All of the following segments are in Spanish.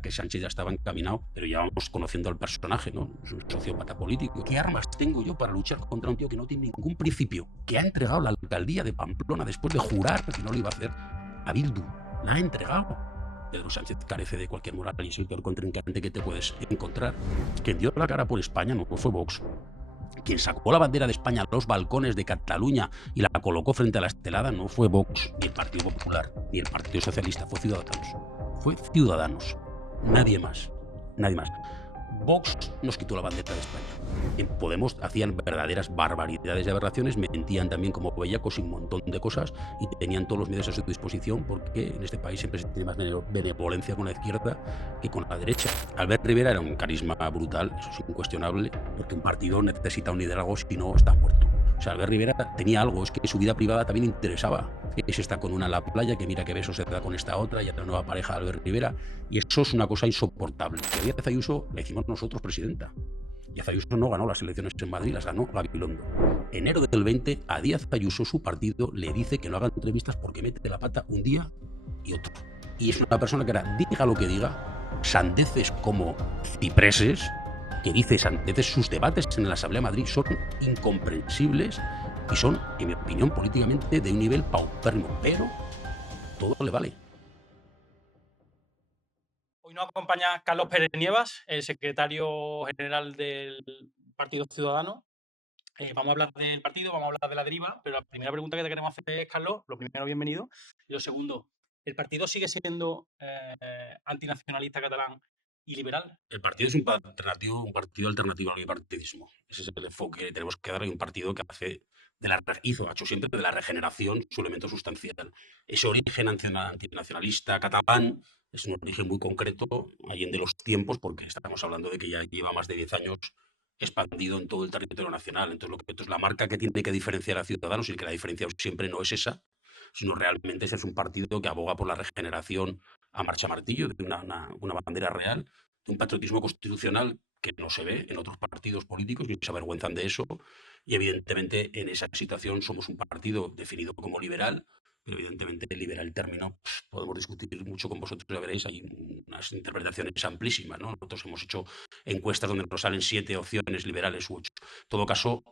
que Sánchez ya estaba encaminado, pero ya vamos conociendo al personaje, ¿no? Es un sociópata político. ¿Qué armas tengo yo para luchar contra un tío que no tiene ningún principio? Que ha entregado la alcaldía de Pamplona después de jurar que no lo iba a hacer a Bildu. La ha entregado. Pedro Sánchez carece de cualquier moral y es el peor contrincante que te puedes encontrar. Quien dio la cara por España no fue Vox. Quien sacó la bandera de España a los balcones de Cataluña y la colocó frente a la estelada no fue Vox, ni el Partido Popular, ni el Partido Socialista, fue Ciudadanos. Fue Ciudadanos. Nadie más. Nadie más. Vox nos quitó la bandera de España. En Podemos hacían verdaderas barbaridades y aberraciones, mentían también como bellacos y un montón de cosas y tenían todos los medios a su disposición porque en este país siempre se tiene más benevolencia con la izquierda que con la derecha. Albert Rivera era un carisma brutal, eso es incuestionable, porque un partido necesita un liderazgo, si no está muerto. O sea, Albert Rivera tenía algo, es que su vida privada también interesaba. Que se está con una en la playa, que mira qué beso se da con esta otra, y a la nueva pareja de Albert Rivera. Y eso es una cosa insoportable. Que Díaz Ayuso la hicimos nosotros presidenta. Díaz Ayuso no ganó las elecciones en Madrid, las ganó Gabilondo. Enero del 20, a Díaz Ayuso su partido le dice que no haga entrevistas porque mete la pata un día y otro. Y es una persona que ahora diga lo que diga, sandeces como cipreses, que dice sandeces, sus debates en la Asamblea de Madrid son incomprensibles y son, en mi opinión, políticamente de un nivel paupérrimo, pero todo le vale. Hoy nos acompaña Carlos Pérez Nievas, el secretario general del Partido Ciudadano. Vamos a hablar del partido, vamos a hablar de la deriva, pero la primera pregunta que te queremos hacer es, Carlos, lo primero, bienvenido. Y lo segundo, ¿el partido sigue siendo antinacionalista catalán y liberal? El partido es un partido alternativo al bipartidismo. Ese es el enfoque que tenemos que dar. Hay un partido que ha hecho siempre de la regeneración su elemento sustancial. Ese origen antinacionalista catalán es un origen muy concreto, allende los tiempos, porque estamos hablando de que ya lleva más de 10 años expandido en todo el territorio nacional. Entonces, la marca que tiene que diferenciar a Ciudadanos y que la diferencia siempre no es esa, sino realmente ese es un partido que aboga por la regeneración a marcha martillo, de una bandera real, de un patriotismo constitucional que no se ve en otros partidos políticos y se avergüenzan de eso. Y evidentemente en esa situación somos un partido definido como liberal, pero evidentemente liberal el término podemos discutir mucho con vosotros, ya veréis, hay unas interpretaciones amplísimas, ¿no? Nosotros hemos hecho encuestas donde nos salen 7 opciones liberales u 8. En todo caso,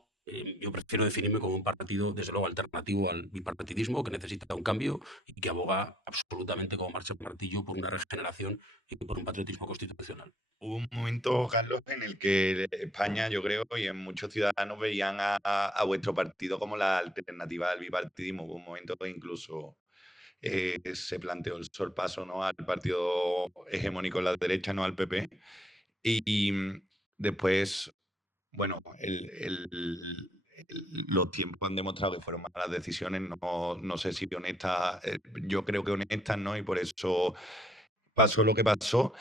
yo prefiero definirme como un partido, desde luego, alternativo al bipartidismo, que necesita un cambio y que aboga absolutamente como marcha martillo por una regeneración y por un patriotismo constitucional. Hubo un momento, Carlos, en el que España, yo creo, y en muchos ciudadanos veían a vuestro partido como la alternativa al bipartidismo. Hubo un momento que incluso se planteó el sorpaso, ¿no?, al partido hegemónico en la derecha, no al PP. Y después, bueno, los tiempos han demostrado que fueron malas decisiones, no sé si honestas, yo creo que honestas, ¿no? Y por eso pasó lo que pasó.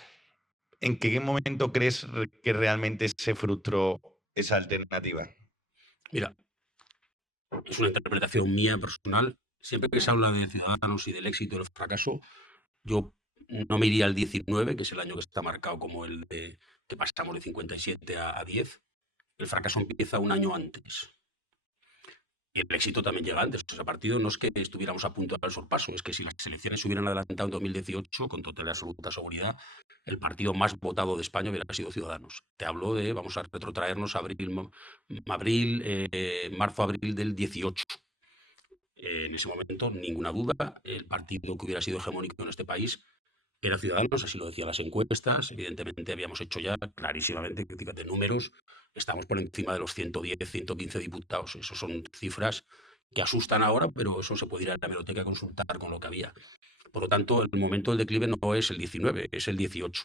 ¿En qué momento crees que realmente se frustró esa alternativa? Mira, es una interpretación mía personal. Siempre que se habla de Ciudadanos y del éxito y del fracaso, yo no me iría al 19, que es el año que está marcado como el de que pasamos de 57 a 10. El fracaso empieza un año antes. Y el éxito también llega antes. O sea, partido no es que estuviéramos a punto del sorpaso, es que si las elecciones se hubieran adelantado en 2018, con total y absoluta seguridad, el partido más votado de España hubiera sido Ciudadanos. Te hablo de, vamos a retrotraernos a marzo-abril del 18. En ese momento, ninguna duda, el partido que hubiera sido hegemónico en este país era Ciudadanos, así lo decían las encuestas. Evidentemente habíamos hecho ya clarísimamente, fíjate, números, estamos por encima de los 110, 115 diputados. Esas son cifras que asustan ahora, pero eso se puede ir a la hemeroteca a consultar con lo que había. Por lo tanto, el momento del declive no es el 19, es el 18.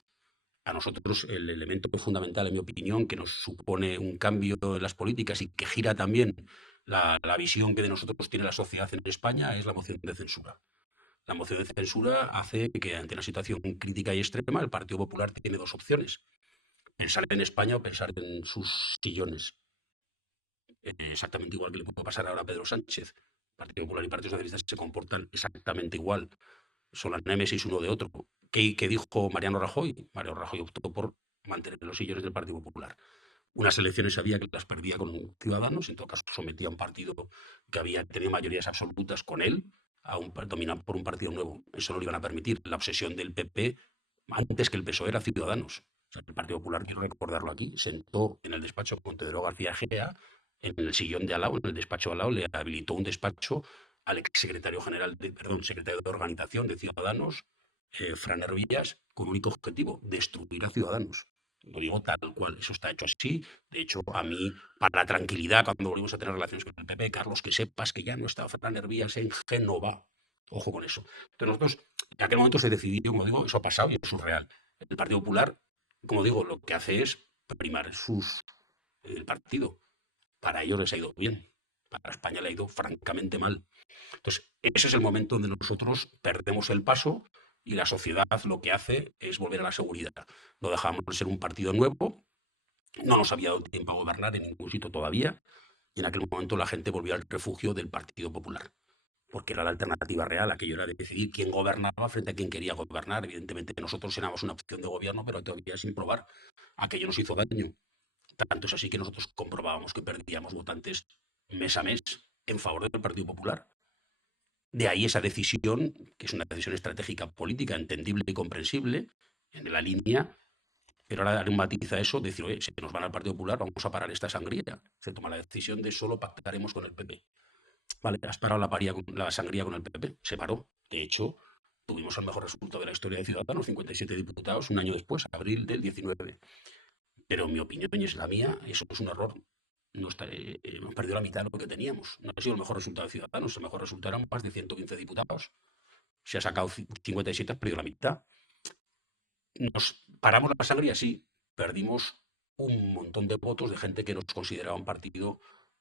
A nosotros el elemento fundamental, en mi opinión, que nos supone un cambio en las políticas y que gira también la visión que de nosotros tiene la sociedad en España es la moción de censura. La moción de censura hace que, ante una situación crítica y extrema, el Partido Popular tiene dos opciones: pensar en España o pensar en sus sillones. Exactamente igual que le puede pasar ahora a Pedro Sánchez. Partido Popular y Partido Socialista se comportan exactamente igual. Son la némesis uno de otro. ¿Qué dijo Mariano Rajoy? Mariano Rajoy optó por mantener los sillones del Partido Popular. Unas elecciones sabía que las perdía con Ciudadanos, en todo caso sometía a un partido que había tenido mayorías absolutas con él, dominado por un partido nuevo. Eso no lo iban a permitir. La obsesión del PP antes que el PSOE era Ciudadanos. O sea, el Partido Popular, quiero recordarlo aquí, sentó en el despacho con Teodoro García Gea, en el sillón de al lado, en el despacho al lado, le habilitó un despacho al exsecretario general, secretario de Organización de Ciudadanos, Fran Hervillas, con único objetivo, destruir a Ciudadanos. Lo digo tal cual, eso está hecho así. De hecho, a mí, para tranquilidad, cuando volvimos a tener relaciones con el PP, Carlos, que sepas que ya no está Fran Hervillas en Génova. Ojo con eso. Entonces nosotros, en aquel momento se decidió, como digo, eso ha pasado y es surreal. El Partido Popular, como digo, lo que hace es primar el partido. Para ellos les ha ido bien. Para España le ha ido francamente mal. Entonces, ese es el momento donde nosotros perdemos el paso y la sociedad lo que hace es volver a la seguridad. No dejamos de ser un partido nuevo, no nos había dado tiempo a gobernar en ningún sitio todavía, y en aquel momento la gente volvió al refugio del Partido Popular, porque era la alternativa real, aquello era de decidir quién gobernaba frente a quién quería gobernar. Evidentemente nosotros éramos una opción de gobierno, pero todavía sin probar. Aquello nos hizo daño. Tanto es así que nosotros comprobábamos que perdíamos votantes mes a mes en favor del Partido Popular. De ahí esa decisión, que es una decisión estratégica política, entendible y comprensible, en la línea, pero ahora darle un matiz a eso, decir, oye, si nos van al Partido Popular, vamos a parar esta sangría. Se toma la decisión de solo pactaremos con el PP. Vale, has parado la sangría con el PP, se paró. De hecho, tuvimos el mejor resultado de la historia de Ciudadanos, 57 diputados, un año después, abril del 19. Pero en mi opinión, y es la mía, eso es un error. Hemos perdido la mitad de lo que teníamos. No ha sido el mejor resultado de Ciudadanos, el mejor resultado eran más de 115 diputados. Se ha sacado 57, has perdido la mitad. ¿Nos paramos la sangría? Sí. Perdimos un montón de votos de gente que nos consideraba un partido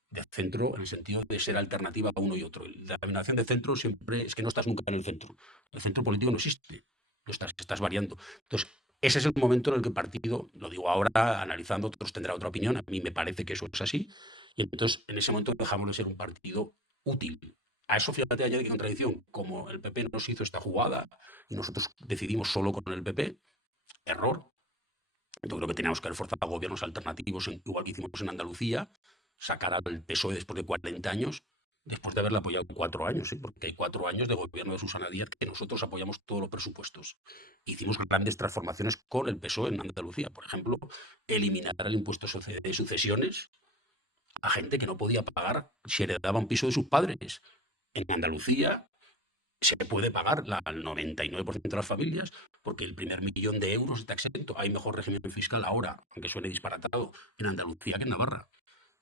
de centro en el sentido de ser alternativa a uno y otro. La denominación de centro siempre es que no estás nunca en el centro. El centro político no existe. Estás variando. Entonces, ese es el momento en el que el partido, lo digo ahora, analizando, otros tendrán otra opinión, a mí me parece que eso es así, y entonces en ese momento dejamos de ser un partido útil. A eso, fíjate, añade que contradicción, como el PP nos hizo esta jugada y nosotros decidimos solo con el PP, error. Yo creo que teníamos que haber forzado a gobiernos alternativos, igual que hicimos en Andalucía, sacar al PSOE después de 40 años, después de haberle apoyado 4 años, ¿eh? Porque hay 4 años de gobierno de Susana Díaz que nosotros apoyamos todos los presupuestos. Hicimos grandes transformaciones con el PSOE en Andalucía. Por ejemplo, eliminar el impuesto de sucesiones a gente que no podía pagar si heredaba un piso de sus padres. En Andalucía se puede pagar al 99% de las familias porque el primer millón de euros está exento. Hay mejor régimen fiscal ahora, aunque suene disparatado, en Andalucía que en Navarra.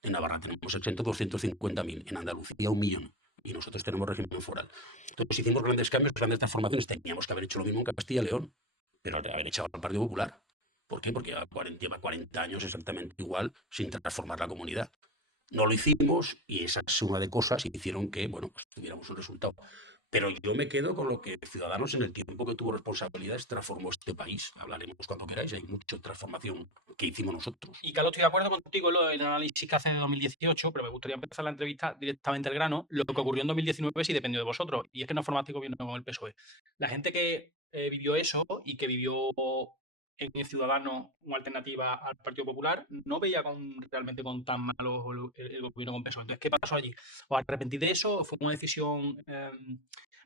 En Navarra tenemos exento 250.000, en Andalucía 1.000.000. Y nosotros tenemos régimen foral. Entonces hicimos grandes cambios, grandes transformaciones. Teníamos que haber hecho lo mismo en Castilla y León, pero haber echado al Partido Popular. ¿Por qué? Porque lleva 40 años exactamente igual sin transformar la comunidad. No lo hicimos y esa suma de cosas hicieron que, bueno, pues tuviéramos un resultado. Pero yo me quedo con lo que Ciudadanos, en el tiempo que tuvo responsabilidades, transformó este país. Hablaremos cuando queráis, hay mucha transformación que hicimos nosotros. Y Carlos, estoy de acuerdo contigo en el análisis que hace de 2018, pero me gustaría empezar la entrevista directamente al grano. Lo que ocurrió en 2019 sí dependió de vosotros, y es que no formasteis gobierno con el PSOE. La gente que vivió eso y que vivió en Ciudadanos una alternativa al Partido Popular, no veía realmente con tan malo el gobierno con PSOE. Entonces, ¿qué pasó allí? ¿Os arrepentís de eso? ¿Fue una decisión...?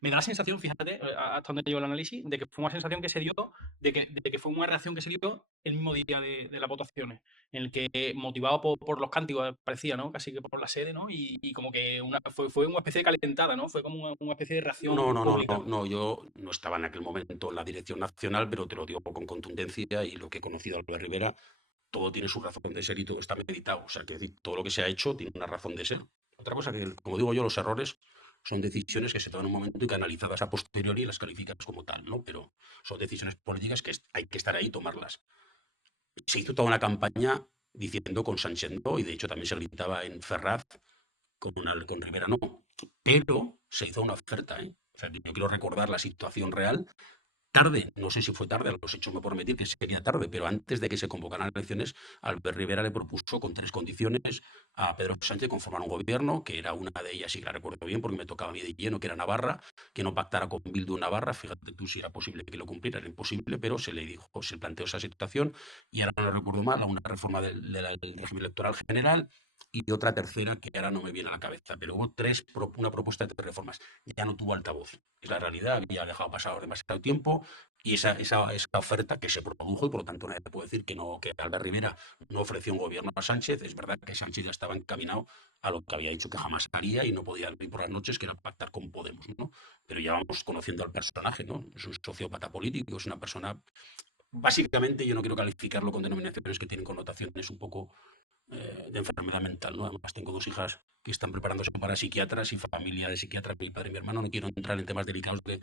Me da la sensación, fíjate, hasta donde llevo el análisis, de que fue una sensación que se dio, de que fue una reacción que se dio el mismo día de las votaciones, en el que motivado por los cánticos, parecía, ¿no? Casi que por la sede, ¿no? Y como que fue una especie de calentada, ¿no? Fue como una especie de reacción pública. No, yo no estaba en aquel momento en la dirección nacional, pero te lo digo con contundencia y lo que he conocido a Albert Rivera, todo tiene su razón de ser y todo está meditado. O sea, que todo lo que se ha hecho tiene una razón de ser. Otra cosa que, como digo yo, los errores son decisiones que se toman en un momento y que analizadas a posteriori las calificas como tal, ¿no? Pero son decisiones políticas que hay que estar ahí y tomarlas. Se hizo toda una campaña diciendo con Sánchez no, y de hecho también se gritaba en Ferraz con Rivera no, pero se hizo una oferta, ¿eh? O sea, yo quiero recordar la situación real. Tarde, no sé si fue tarde, a los hechos me por meter que sería tarde, pero antes de que se convocaran elecciones, Albert Rivera le propuso con 3 condiciones a Pedro Sánchez conformar un gobierno, que era una de ellas, y la recuerdo bien porque me tocaba a mí de lleno, que era Navarra, que no pactara con Bildu Navarra. Fíjate tú si era posible que lo cumpliera, era imposible, pero se le dijo, se planteó esa situación, y ahora no recuerdo mal, una reforma del régimen electoral general, y otra tercera que ahora no me viene a la cabeza, pero hubo una propuesta de 3 reformas. Ya no tuvo altavoz, es la realidad, había dejado pasar demasiado tiempo, Y esa oferta que se produjo, y por lo tanto nadie puede decir que no, que Albert Rivera no ofreció un gobierno a Sánchez. Es verdad que Sánchez ya estaba encaminado a lo que había dicho que jamás haría y no podía ir por las noches, que era pactar con Podemos, ¿no? Pero ya vamos conociendo al personaje, ¿no? Es un sociópata político, es una persona. Básicamente, yo no quiero calificarlo con denominaciones que tienen connotaciones un poco de enfermedad mental, ¿no? Además, tengo 2 hijas que están preparándose para psiquiatras y familia de psiquiatra, mi padre y mi hermano. No quiero entrar en temas delicados de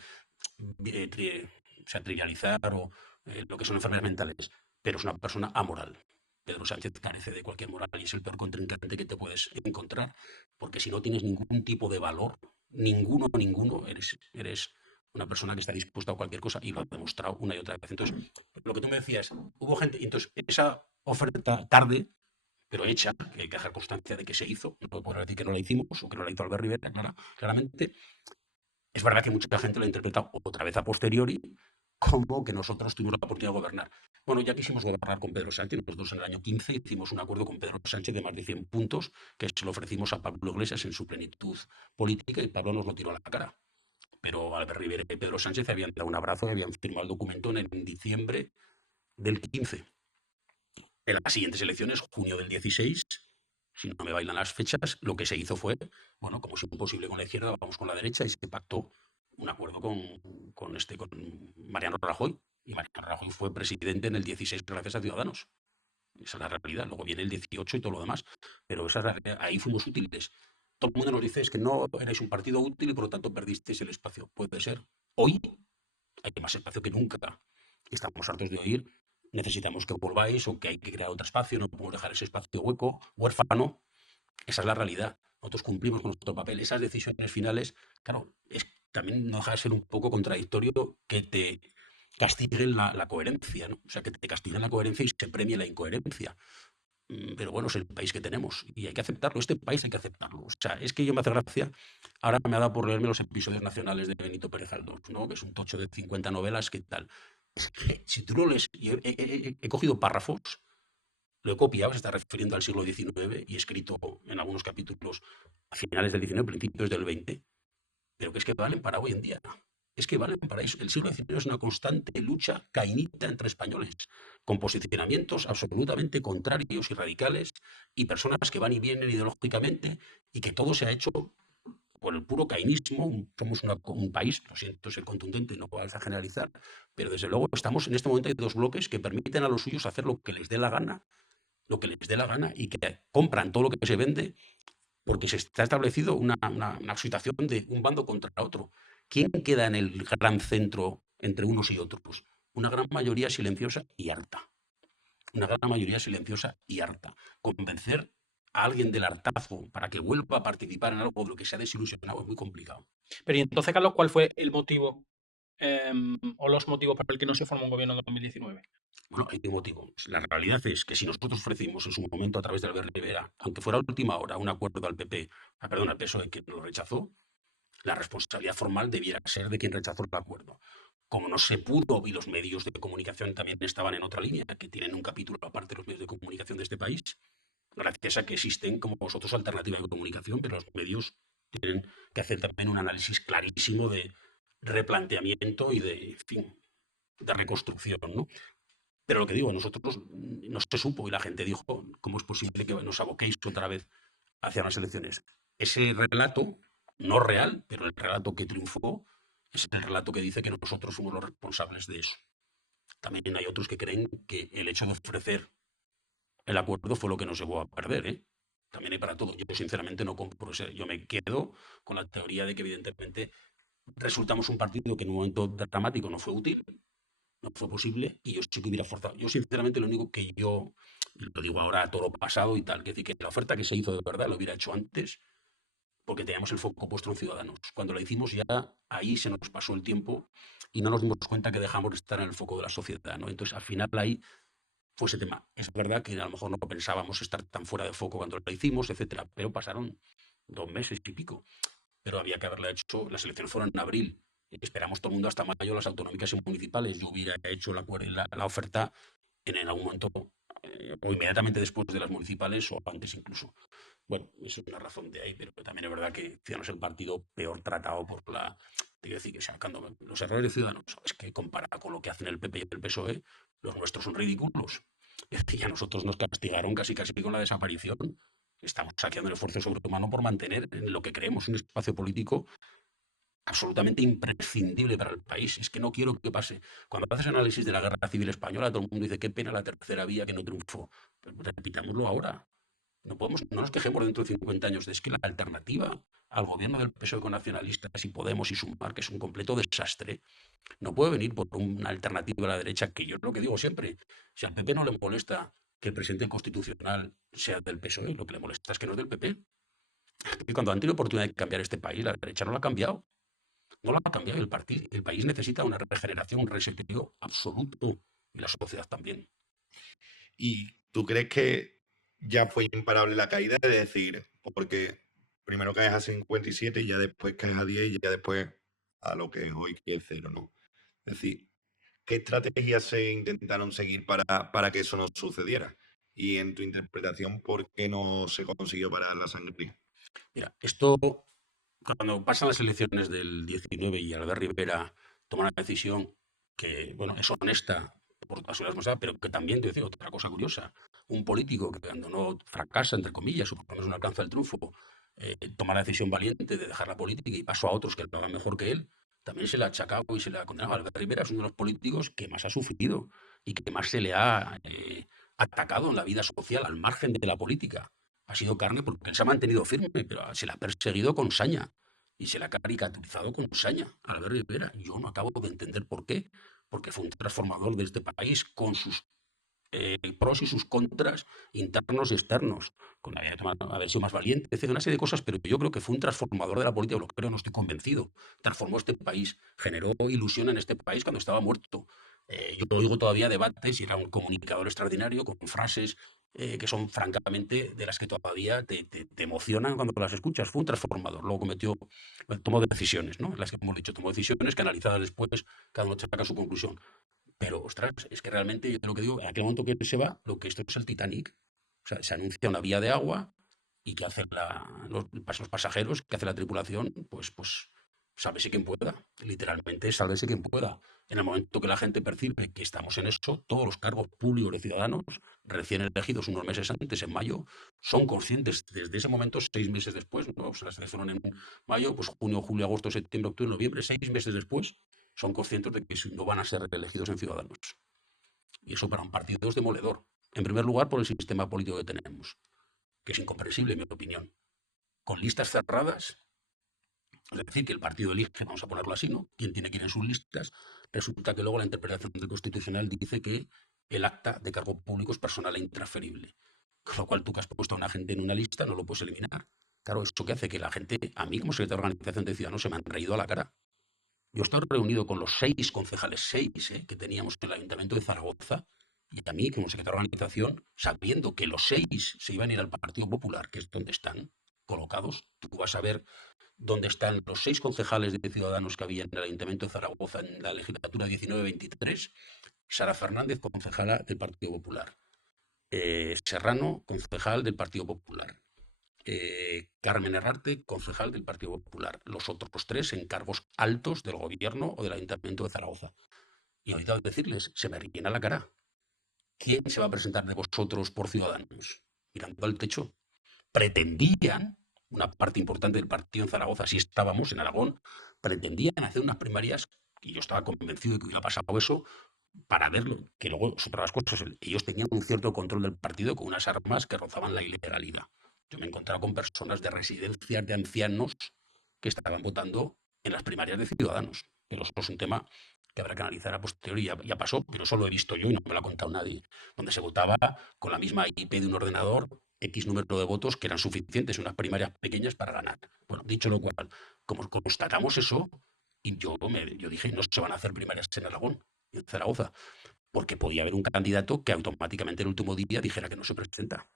o sea, trivializar o lo que son enfermedades mentales, pero es una persona amoral. Pedro Sánchez carece de cualquier moral y es el peor contrincante que te puedes encontrar, porque si no tienes ningún tipo de valor, ninguno, eres una persona que está dispuesta a cualquier cosa y lo ha demostrado una y otra vez. Entonces, lo que tú me decías, hubo gente, y entonces esa oferta tarde, pero hecha, que hay que dejar constancia de que se hizo, no puedo decir que no la hicimos o que no la hizo Albert Rivera, claramente. Es verdad que mucha gente lo ha interpretado otra vez a posteriori como que nosotros tuvimos la oportunidad de gobernar. Bueno, ya quisimos gobernar con Pedro Sánchez. Nosotros en el año 15 hicimos un acuerdo con Pedro Sánchez de más de 100 puntos que se lo ofrecimos a Pablo Iglesias en su plenitud política y Pablo nos lo tiró a la cara. Pero Albert Rivera y Pedro Sánchez habían dado un abrazo y habían firmado el documento en diciembre del 15. En las siguientes elecciones, junio del 16, si no me bailan las fechas, lo que se hizo fue, bueno, como es imposible con la izquierda, vamos con la derecha y se pactó un acuerdo con Mariano Rajoy. Y Mariano Rajoy fue presidente en el 16 gracias a Ciudadanos. Esa es la realidad. Luego viene el 18 y todo lo demás. Pero ahí fuimos útiles. Todo el mundo nos dice es que no erais un partido útil y por lo tanto perdisteis el espacio. Puede ser. Hoy hay más espacio que nunca. Estamos hartos de oír, necesitamos que volváis o que hay que crear otro espacio, no podemos dejar ese espacio hueco, huérfano. Esa es la realidad. Nosotros cumplimos con nuestro papel. Esas decisiones finales, claro, también no deja de ser un poco contradictorio que te castiguen la coherencia, ¿no? O sea, que te castiguen la coherencia y se premie la incoherencia. Pero bueno, es el país que tenemos y hay que aceptarlo. Este país hay que aceptarlo. O sea, es que yo me hace gracia. Ahora me ha dado por leerme los episodios nacionales de Benito Pérez Galdós, ¿no? Que es un tocho de 50 novelas, ¿qué tal? Si tú lo lees, yo he cogido párrafos, lo he copiado, se está refiriendo al siglo XIX y escrito en algunos capítulos a finales del XIX, principios del XX, pero que es que valen para hoy en día. Es que valen para eso. El siglo XIX es una constante lucha cainita entre españoles, con posicionamientos absolutamente contrarios y radicales, y personas que van y vienen ideológicamente, y que todo se ha hecho por el puro cainismo. Somos un país, lo siento ser contundente, no vas a generalizar, pero desde luego estamos en este momento, hay 2 bloques que permiten a los suyos hacer lo que les dé la gana, y que compran todo lo que se vende porque se está establecido una situación de un bando contra otro. ¿Quién queda en el gran centro entre unos y otros? Una gran mayoría silenciosa y harta. Una gran mayoría silenciosa y harta. Convencer a alguien del hartazgo para que vuelva a participar en algo de lo que se ha desilusionado es muy complicado. Pero y entonces, Carlos, ¿cuál fue el motivo o los motivos por el que no se formó un gobierno en 2019? Bueno, hay un motivo. La realidad es que si nosotros ofrecimos en su momento a través de Albert Rivera, aunque fuera a última hora, un acuerdo al PP, al PSOE, que lo rechazó, la responsabilidad formal debiera ser de quien rechazó el acuerdo. Como no se pudo, y los medios de comunicación también estaban en otra línea, que tienen un capítulo aparte de los medios de comunicación de este país, gracias a que existen como vosotros alternativas de comunicación, pero los medios tienen que hacer también un análisis clarísimo de replanteamiento y de, en fin, de reconstrucción, ¿no? Pero lo que digo, nosotros no se supo y la gente dijo, ¿cómo es posible que nos aboquéis otra vez hacia las elecciones? Ese relato, no real, pero el relato que triunfó, es el relato que dice que nosotros somos los responsables de eso. También hay otros que creen que el hecho de ofrecer el acuerdo fue lo que nos llevó a perder, ¿eh? También hay para todo. Yo sinceramente no compro ese. Yo me quedo con la teoría de que evidentemente resultamos un partido que en un momento dramático no fue útil, no fue posible y yo sí que hubiera forzado. Yo sinceramente lo único que yo, lo digo ahora a toro pasado y tal, que decir que la oferta que se hizo de verdad lo hubiera hecho antes porque teníamos el foco puesto en Ciudadanos. Cuando la hicimos ya ahí se nos pasó el tiempo y no nos dimos cuenta que dejamos de estar en el foco de la sociedad, ¿no? Entonces al final ahí fue ese tema. Es verdad que a lo mejor no pensábamos estar tan fuera de foco cuando lo hicimos, etcétera, pero pasaron 2 meses y pico. Pero había que haberla hecho, las elecciones fueron en abril. Esperamos todo el mundo hasta mayo las autonómicas y municipales. Yo hubiera hecho la oferta en algún momento o inmediatamente después de las municipales o antes incluso. Bueno, eso es una razón de ahí, pero también es verdad que Ciudadanos es el partido peor tratado por Te quiero decir que sacando los errores de Ciudadanos, es que comparado con lo que hacen el PP y el PSOE, los nuestros son ridículos. Es que ya nosotros nos castigaron casi con la desaparición. Estamos haciendo el esfuerzo sobrehumano por mantener en lo que creemos un espacio político absolutamente imprescindible para el país. Es que no quiero que pase. Cuando haces análisis de la Guerra Civil Española, todo el mundo dice qué pena la tercera vía que no triunfó. Pero repitámoslo ahora. No nos quejemos dentro de 50 años de es que la alternativa al gobierno del PSOE con nacionalistas y Podemos y Sumar, que es un completo desastre, no puede venir por una alternativa a la derecha, que yo es lo que digo siempre. Si al PP no le molesta que el presidente constitucional sea del PSOE, lo que le molesta es que no es del PP. Y cuando han tenido oportunidad de cambiar este país, la derecha no lo ha cambiado. No lo ha cambiado el país necesita una regeneración, un reseteo absoluto y la sociedad también. ¿Y tú crees que ya fue imparable la caída? Es decir, porque primero caes a 57 y ya después caes a 10 y ya después a lo que es hoy, que es 0, ¿no? Es decir, ¿qué estrategias se intentaron seguir para que eso no sucediera? Y en tu interpretación, ¿por qué no se consiguió parar la sangría? Mira, esto, cuando pasan las elecciones del 19 y Albert Rivera toma una decisión que, bueno, es honesta por todas las cosas, pero que también, te decía otra cosa curiosa, un político que cuando no fracasa, entre comillas, o por lo menos no alcanza el triunfo, toma la decisión valiente de dejar la política y paso a otros que lo hagan mejor que él, también se le ha achacado y se le ha condenado. Albert Rivera es uno de los políticos que más ha sufrido y que más se le ha atacado en la vida social, al margen de la política. Ha sido carne porque él se ha mantenido firme, pero se le ha perseguido con saña y se le ha caricaturizado con saña a Albert Rivera. Yo no acabo de entender por qué, porque fue un transformador de este país con sus pros y sus contras internos y externos, con haber sido más valiente, etc. Una serie de cosas, pero yo creo que fue un transformador de la política, lo creo, no estoy convencido. Transformó este país, generó ilusión en este país cuando estaba muerto. Yo oigo todavía debates y era un comunicador extraordinario con frases que son francamente de las que todavía te emocionan cuando las escuchas. Fue un transformador, luego tomó decisiones, ¿no? Las que hemos dicho, tomó decisiones que analizadas después, cada uno saca su conclusión. Pero, ostras, es que realmente yo lo que digo, en aquel momento que él se va, lo que esto es el Titanic. O sea, se anuncia una vía de agua y que hacen los pasajeros, que hace la tripulación, pues sálvese quien pueda. Literalmente, sálvese quien pueda. En el momento que la gente percibe que estamos en eso, todos los cargos públicos de ciudadanos, recién elegidos unos meses antes, en mayo, son conscientes desde ese momento, 6 meses después, ¿no? O sea, las elecciones fueron en mayo, pues junio, julio, agosto, septiembre, octubre, noviembre, 6 meses después, son conscientes de que no van a ser reelegidos en Ciudadanos. Y eso para un partido es demoledor. En primer lugar, por el sistema político que tenemos, que es incomprensible, en mi opinión. Con listas cerradas, es decir, que el partido elige, vamos a ponerlo así, ¿no? Quién tiene que ir en sus listas. Resulta que luego la interpretación del Constitucional dice que el acta de cargo público es personal e intransferible. Con lo cual, tú que has puesto a una gente en una lista no lo puedes eliminar. Claro, eso que hace que la gente, a mí como secretario de organización de Ciudadanos, se me han reído a la cara. Yo estaba reunido con los 6 concejales, 6 que teníamos en el Ayuntamiento de Zaragoza, y a mí, como secretario de organización, sabiendo que los 6 se iban a ir al Partido Popular, que es donde están colocados, tú vas a ver dónde están los 6 concejales de Ciudadanos que había en el Ayuntamiento de Zaragoza en la legislatura 19-23, Sara Fernández, concejala del Partido Popular, Serrano, concejal del Partido Popular, Carmen Herrarte, concejal del Partido Popular, los otros 3 en cargos altos del gobierno o del Ayuntamiento de Zaragoza. Y ahorita decirles, se me rellena la cara. ¿Quién se va a presentar de vosotros por Ciudadanos? Mirando al techo. Pretendían, una parte importante del partido en Zaragoza, si estábamos en Aragón, pretendían hacer unas primarias, y yo estaba convencido de que hubiera pasado eso, para verlo, que luego, sobre las cosas, ellos tenían un cierto control del partido con unas armas que rozaban la ilegalidad. Yo me he encontrado con personas de residencias de ancianos que estaban votando en las primarias de Ciudadanos. Pero eso es un tema que habrá que analizar a posteriori. Ya pasó, pero eso lo he visto yo y no me lo ha contado nadie. Donde se votaba con la misma IP de un ordenador, X número de votos que eran suficientes en unas primarias pequeñas para ganar. Bueno, dicho lo cual, como constatamos eso, y yo dije, no se van a hacer primarias en Aragón y en Zaragoza, porque podía haber un candidato que automáticamente el último día dijera que no se presenta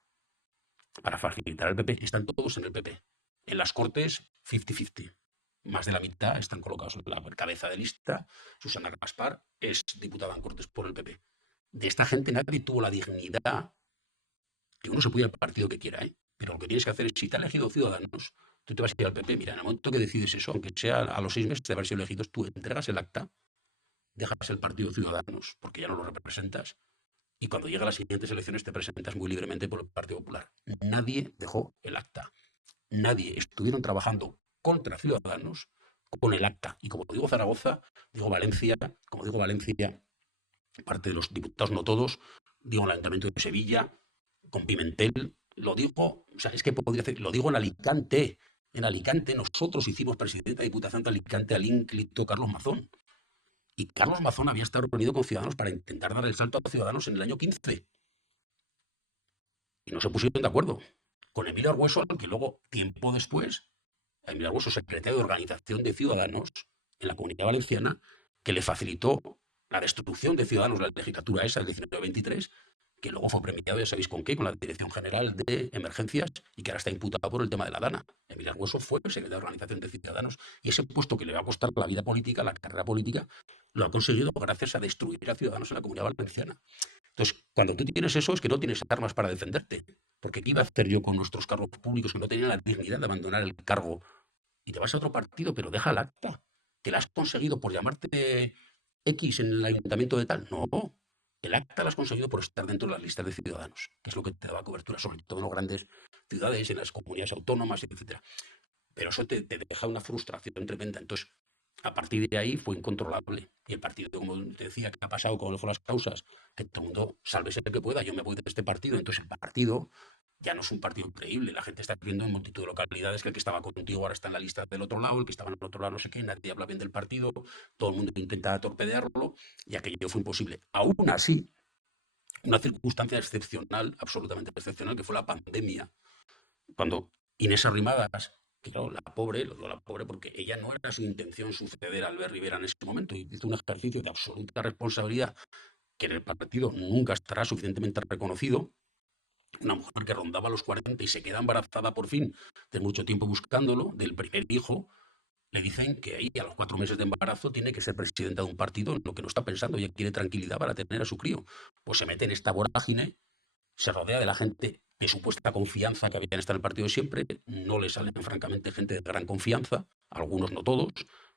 para facilitar al PP. Están todos en el PP. En las Cortes, 50-50. Más de la mitad están colocados en la cabeza de lista. Susana Gaspar es diputada en Cortes por el PP. De esta gente nadie tuvo la dignidad, que uno se puede ir al partido que quiera, pero lo que tienes que hacer es, si te ha elegido Ciudadanos, Tú te vas a ir al PP, mira, en el momento que decides eso, aunque sea a los 6 meses de haber sido elegidos, tú entregas el acta, dejas el partido Ciudadanos, porque ya no lo representas, y cuando lleguen las siguientes elecciones te presentas muy libremente por el Partido Popular. Nadie dejó el acta. Nadie. Estuvieron trabajando contra Ciudadanos con el acta. Y como digo Zaragoza, digo Valencia, como digo Valencia, parte de los diputados, no todos, digo el Ayuntamiento de Sevilla, con Pimentel, lo digo, o sea, es que podría hacer, lo digo en Alicante. En Alicante nosotros hicimos presidente de Diputación de Alicante al ínclito Carlos Mazón. Y Carlos Mazón había estado reunido con Ciudadanos para intentar dar el salto a Ciudadanos en el año 15. Y no se pusieron de acuerdo. Con Emilio Argueso, al que luego, tiempo después, Emilio Argueso, secretario de Organización de Ciudadanos en la Comunidad Valenciana, que le facilitó la destrucción de Ciudadanos, la legislatura esa, el 1923, que luego fue premiado, ya sabéis con qué, con la Dirección General de Emergencias, y que ahora está imputado por el tema de la Dana. Emilio Argueso fue secretario de Organización de Ciudadanos, y ese puesto que le va a costar la vida política, la carrera política, lo ha conseguido gracias a destruir a Ciudadanos en la Comunidad Valenciana. Entonces, cuando tú tienes eso, es que no tienes armas para defenderte. Porque ¿qué iba a hacer yo con nuestros cargos públicos que no tenían la dignidad de abandonar el cargo? Y te vas a otro partido, pero deja el acta. ¿Que la has conseguido por llamarte X en el ayuntamiento de tal? No. El acta la has conseguido por estar dentro de las listas de Ciudadanos, que es lo que te daba cobertura, sobre todo en las grandes ciudades, en las comunidades autónomas, etc. Pero eso te deja una frustración tremenda. Entonces, a partir de ahí fue incontrolable. Y el partido, como te decía, ¿qué ha pasado? ¿Cuáles fueron las causas? Que todo el mundo, sálvese el que pueda, yo me voy de este partido. Entonces el partido ya no es un partido creíble. La gente está viendo en multitud de localidades que el que estaba contigo ahora está en la lista del otro lado, el que estaba en el otro lado no sé qué, nadie habla bien del partido, todo el mundo intenta torpedearlo, y aquello fue imposible. Aún así, una circunstancia excepcional, absolutamente excepcional, que fue la pandemia, cuando Inés Arrimadas, que claro, la pobre, lo digo la pobre porque ella no era su intención suceder a Albert Rivera en ese momento, y hizo un ejercicio de absoluta responsabilidad que en el partido nunca estará suficientemente reconocido. Una mujer que rondaba los 40 y se queda embarazada por fin, de mucho tiempo buscándolo, del primer hijo, le dicen que ahí a los 4 meses de embarazo tiene que ser presidenta de un partido en lo que no está pensando, ella quiere tranquilidad para tener a su crío. Pues se mete en esta vorágine, se rodea de la gente de supuesta confianza que habían estado en el partido siempre, no le salen francamente gente de gran confianza, algunos no todos,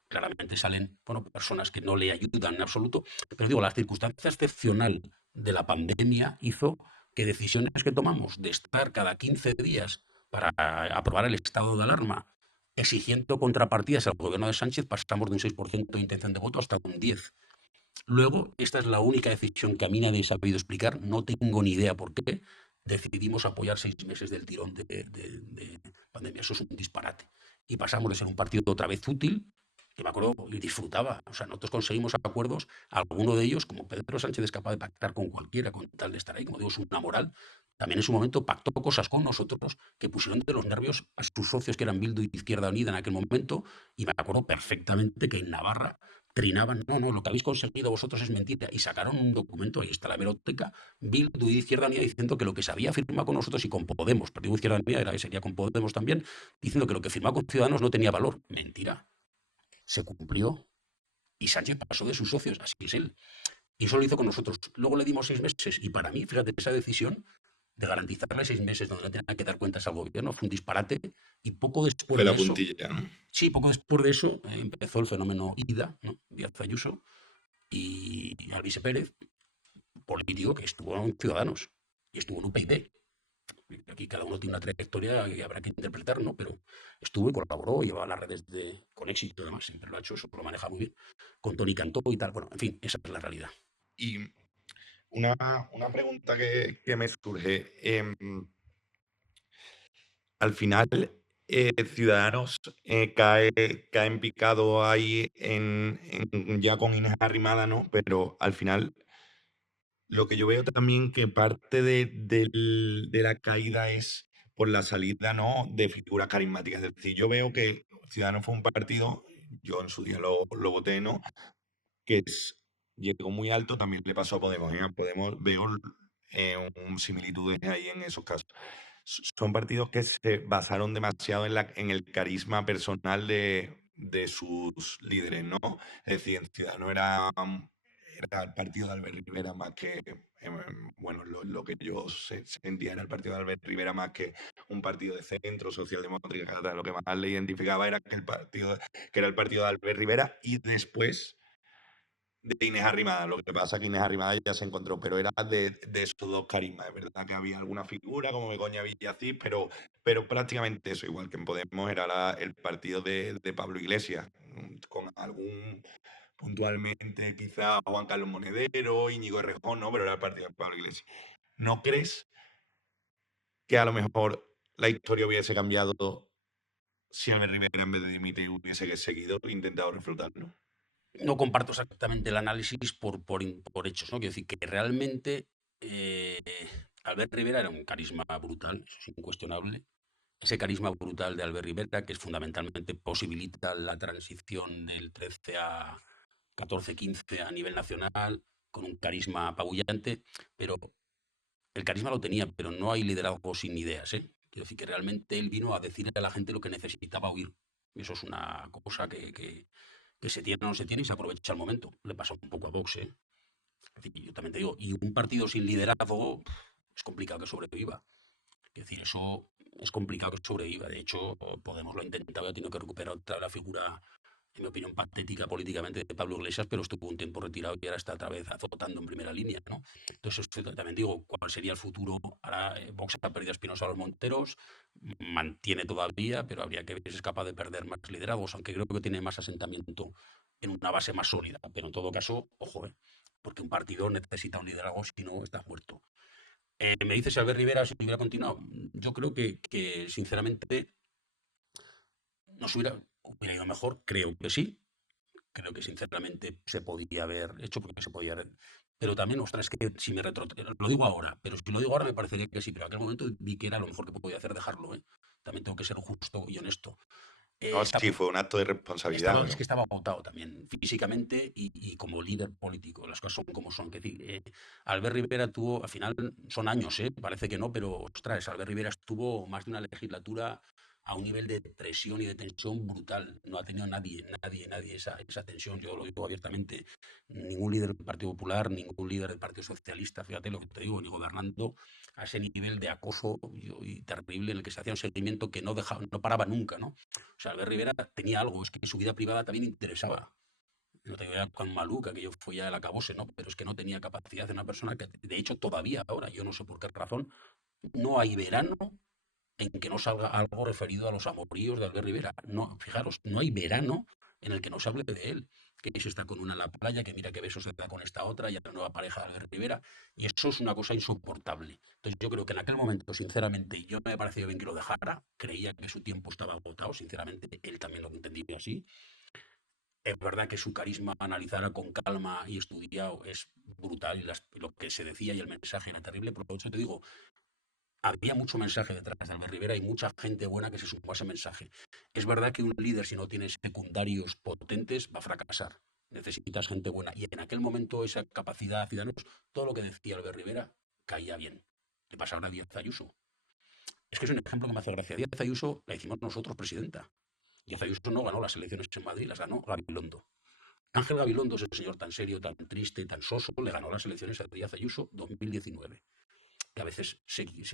claramente salen personas que no le ayudan en absoluto, pero digo, la circunstancia excepcional de la pandemia hizo que decisiones que tomamos de estar cada 15 días para aprobar el estado de alarma, exigiendo contrapartidas al gobierno de Sánchez, pasamos de un 6% de intención de voto hasta un 10%. Luego, esta es la única decisión que a mí nadie ha sabido explicar, no tengo ni idea por qué, decidimos apoyar 6 meses del tirón de pandemia. Eso es un disparate. Y pasamos de ser un partido otra vez útil, que me acuerdo y disfrutaba. O sea, nosotros conseguimos acuerdos, alguno de ellos, como Pedro Sánchez es capaz de pactar con cualquiera con tal de estar ahí, como digo, es una moral. También en su momento pactó cosas con nosotros que pusieron de los nervios a sus socios que eran Bildu y Izquierda Unida en aquel momento, y me acuerdo perfectamente que en Navarra trinaban, no, lo que habéis conseguido vosotros es mentira, y sacaron un documento, ahí está la hemeroteca, Bildu y Izquierda Unida, diciendo que lo que se había firmado con nosotros y con Podemos, Partido de Izquierda Unida sería con Podemos también, diciendo que lo que firmaba con Ciudadanos no tenía valor. Mentira. Se cumplió. Y Sánchez pasó de sus socios, así es él. Y eso lo hizo con nosotros. Luego le dimos 6 meses, y para mí, fíjate, esa decisión de garantizarle 6 meses donde no tenía que dar cuentas al gobierno fue un disparate, y poco después Fue de la eso, puntilla, ¿no? sí, poco después de eso empezó el fenómeno IDA, ¿no? Díaz Ayuso, y Alvise Pérez, político que estuvo en Ciudadanos y estuvo en UPyD. Aquí cada uno tiene una trayectoria que habrá que interpretar, ¿no? Pero estuvo y colaboró, llevaba las redes con éxito, además, siempre lo ha hecho, eso lo maneja muy bien, con Tony Cantó y tal. Bueno, en fin, esa es la realidad. Y una pregunta que me surge. Al final, Ciudadanos cae en picado ahí ya con Inés Arrimada, ¿no? Pero al final, lo que yo veo también que parte de la caída es por la salida, ¿no? De figuras carismáticas. Es decir, yo veo que Ciudadanos fue un partido, yo en su día lo voté, ¿no? Que llegó muy alto, también le pasó a Podemos. A Podemos veo similitudes ahí en esos casos. Son partidos que se basaron demasiado en el carisma personal de sus líderes, ¿no? Es decir, Ciudadanos era el partido de Albert Rivera más que, bueno, lo que yo sentía era el partido de Albert Rivera más que un partido de centro, socialdemócrata. Lo que más le identificaba era que era el partido de Albert Rivera y después de Inés Arrimada. Lo que pasa es que Inés Arrimada ya se encontró, pero era de esos dos carismas. Es verdad que había alguna figura como Begoña Villacís, pero prácticamente eso, igual que en Podemos era el partido de Pablo Iglesias, con algún puntualmente quizá Juan Carlos Monedero, Íñigo Errejón, no, pero era el partido de Pablo Iglesias. ¿No crees que a lo mejor la historia hubiese cambiado si Albert Rivera en vez de dimitir hubiese seguido intentado reflotarlo? No comparto exactamente el análisis por hechos, ¿no? Quiero decir que realmente Albert Rivera era un carisma brutal, eso es incuestionable. Ese carisma brutal de Albert Rivera, que es fundamentalmente posibilita la transición del 13 a 14-15 a nivel nacional, con un carisma apabullante, pero el carisma lo tenía, pero no hay liderazgo sin ideas, ¿eh? Quiero decir que realmente él vino a decirle a la gente lo que necesitaba oír. Y eso es una cosa que se tiene o no se tiene y se aprovecha el momento. Le pasa un poco a Vox, ¿eh? Es decir, yo también te digo, y un partido sin liderazgo es complicado que sobreviva. Es decir, eso es complicado que sobreviva. De hecho, Podemos lo ha intentado y ha tenido que recuperar otra la figura, en mi opinión, patética políticamente de Pablo Iglesias, pero estuvo un tiempo retirado y ahora está otra vez azotando en primera línea, ¿no? Entonces, también digo, ¿cuál sería el futuro? Ahora Vox ha perdido a Espinosa a los Monteros, mantiene todavía, pero habría que ver si es capaz de perder más liderazgos, aunque creo que tiene más asentamiento en una base más sólida. Pero en todo caso, ojo, porque un partido necesita un liderazgo, si no, está muerto. Me dice si Albert Rivera si hubiera continuado. Yo creo que sinceramente, nos hubiera ido mejor, creo que sí. Creo que sinceramente se podía haber hecho porque se podía haber. Pero también, ostras, es que si me lo digo ahora, pero si lo digo ahora me parecería que sí, pero en aquel momento vi que era lo mejor que podía hacer dejarlo, ¿eh? También tengo que ser justo y honesto. No, Estaba, sí, fue un acto de responsabilidad, es pero que estaba agotado también, físicamente y como líder político. Las cosas son como son. Que decir, Albert Rivera tuvo, al final, son años, parece que no, pero ostras, Albert Rivera estuvo más de una legislatura a un nivel de presión y de tensión brutal. No ha tenido nadie esa tensión, yo lo digo abiertamente. Ningún líder del Partido Popular, ningún líder del Partido Socialista, fíjate lo que te digo, ni gobernando a ese nivel de acoso y terrible en el que se hacía un seguimiento que no paraba nunca, ¿no? O sea, Albert Rivera tenía algo, es que su vida privada también interesaba. No te digo con Maluca, que yo fui al acabose, ¿no? Pero es que no tenía capacidad de una persona que, de hecho, todavía ahora, yo no sé por qué razón, no hay verano en que no salga algo referido a los amoríos de Albert Rivera. No, fijaros, no hay verano en el que no se hable de él. Que se está con una en la playa, que mira qué besos se da con esta otra, y a la nueva pareja de Albert Rivera. Y eso es una cosa insoportable. Entonces yo creo que en aquel momento, sinceramente, yo me pareció bien que lo dejara. Creía que su tiempo estaba agotado, sinceramente. Él también lo entendía así. Es verdad que su carisma, analizara con calma y estudiado, es brutal y lo que se decía y el mensaje era terrible. Por eso te digo, había mucho mensaje detrás de Albert Rivera y mucha gente buena que se sumó a ese mensaje. Es verdad que un líder, si no tiene secundarios potentes, va a fracasar. Necesitas gente buena. Y en aquel momento esa capacidad ciudadanos, todo lo que decía Albert Rivera caía bien. Le pasa ahora a Díaz Ayuso. Es que es un ejemplo que me hace gracia. Díaz Ayuso la hicimos nosotros presidenta. Díaz Ayuso no ganó las elecciones en Madrid, las ganó Gabilondo. Ángel Gabilondo, ese señor tan serio, tan triste, tan soso, le ganó las elecciones a Díaz Ayuso 2019. Que a veces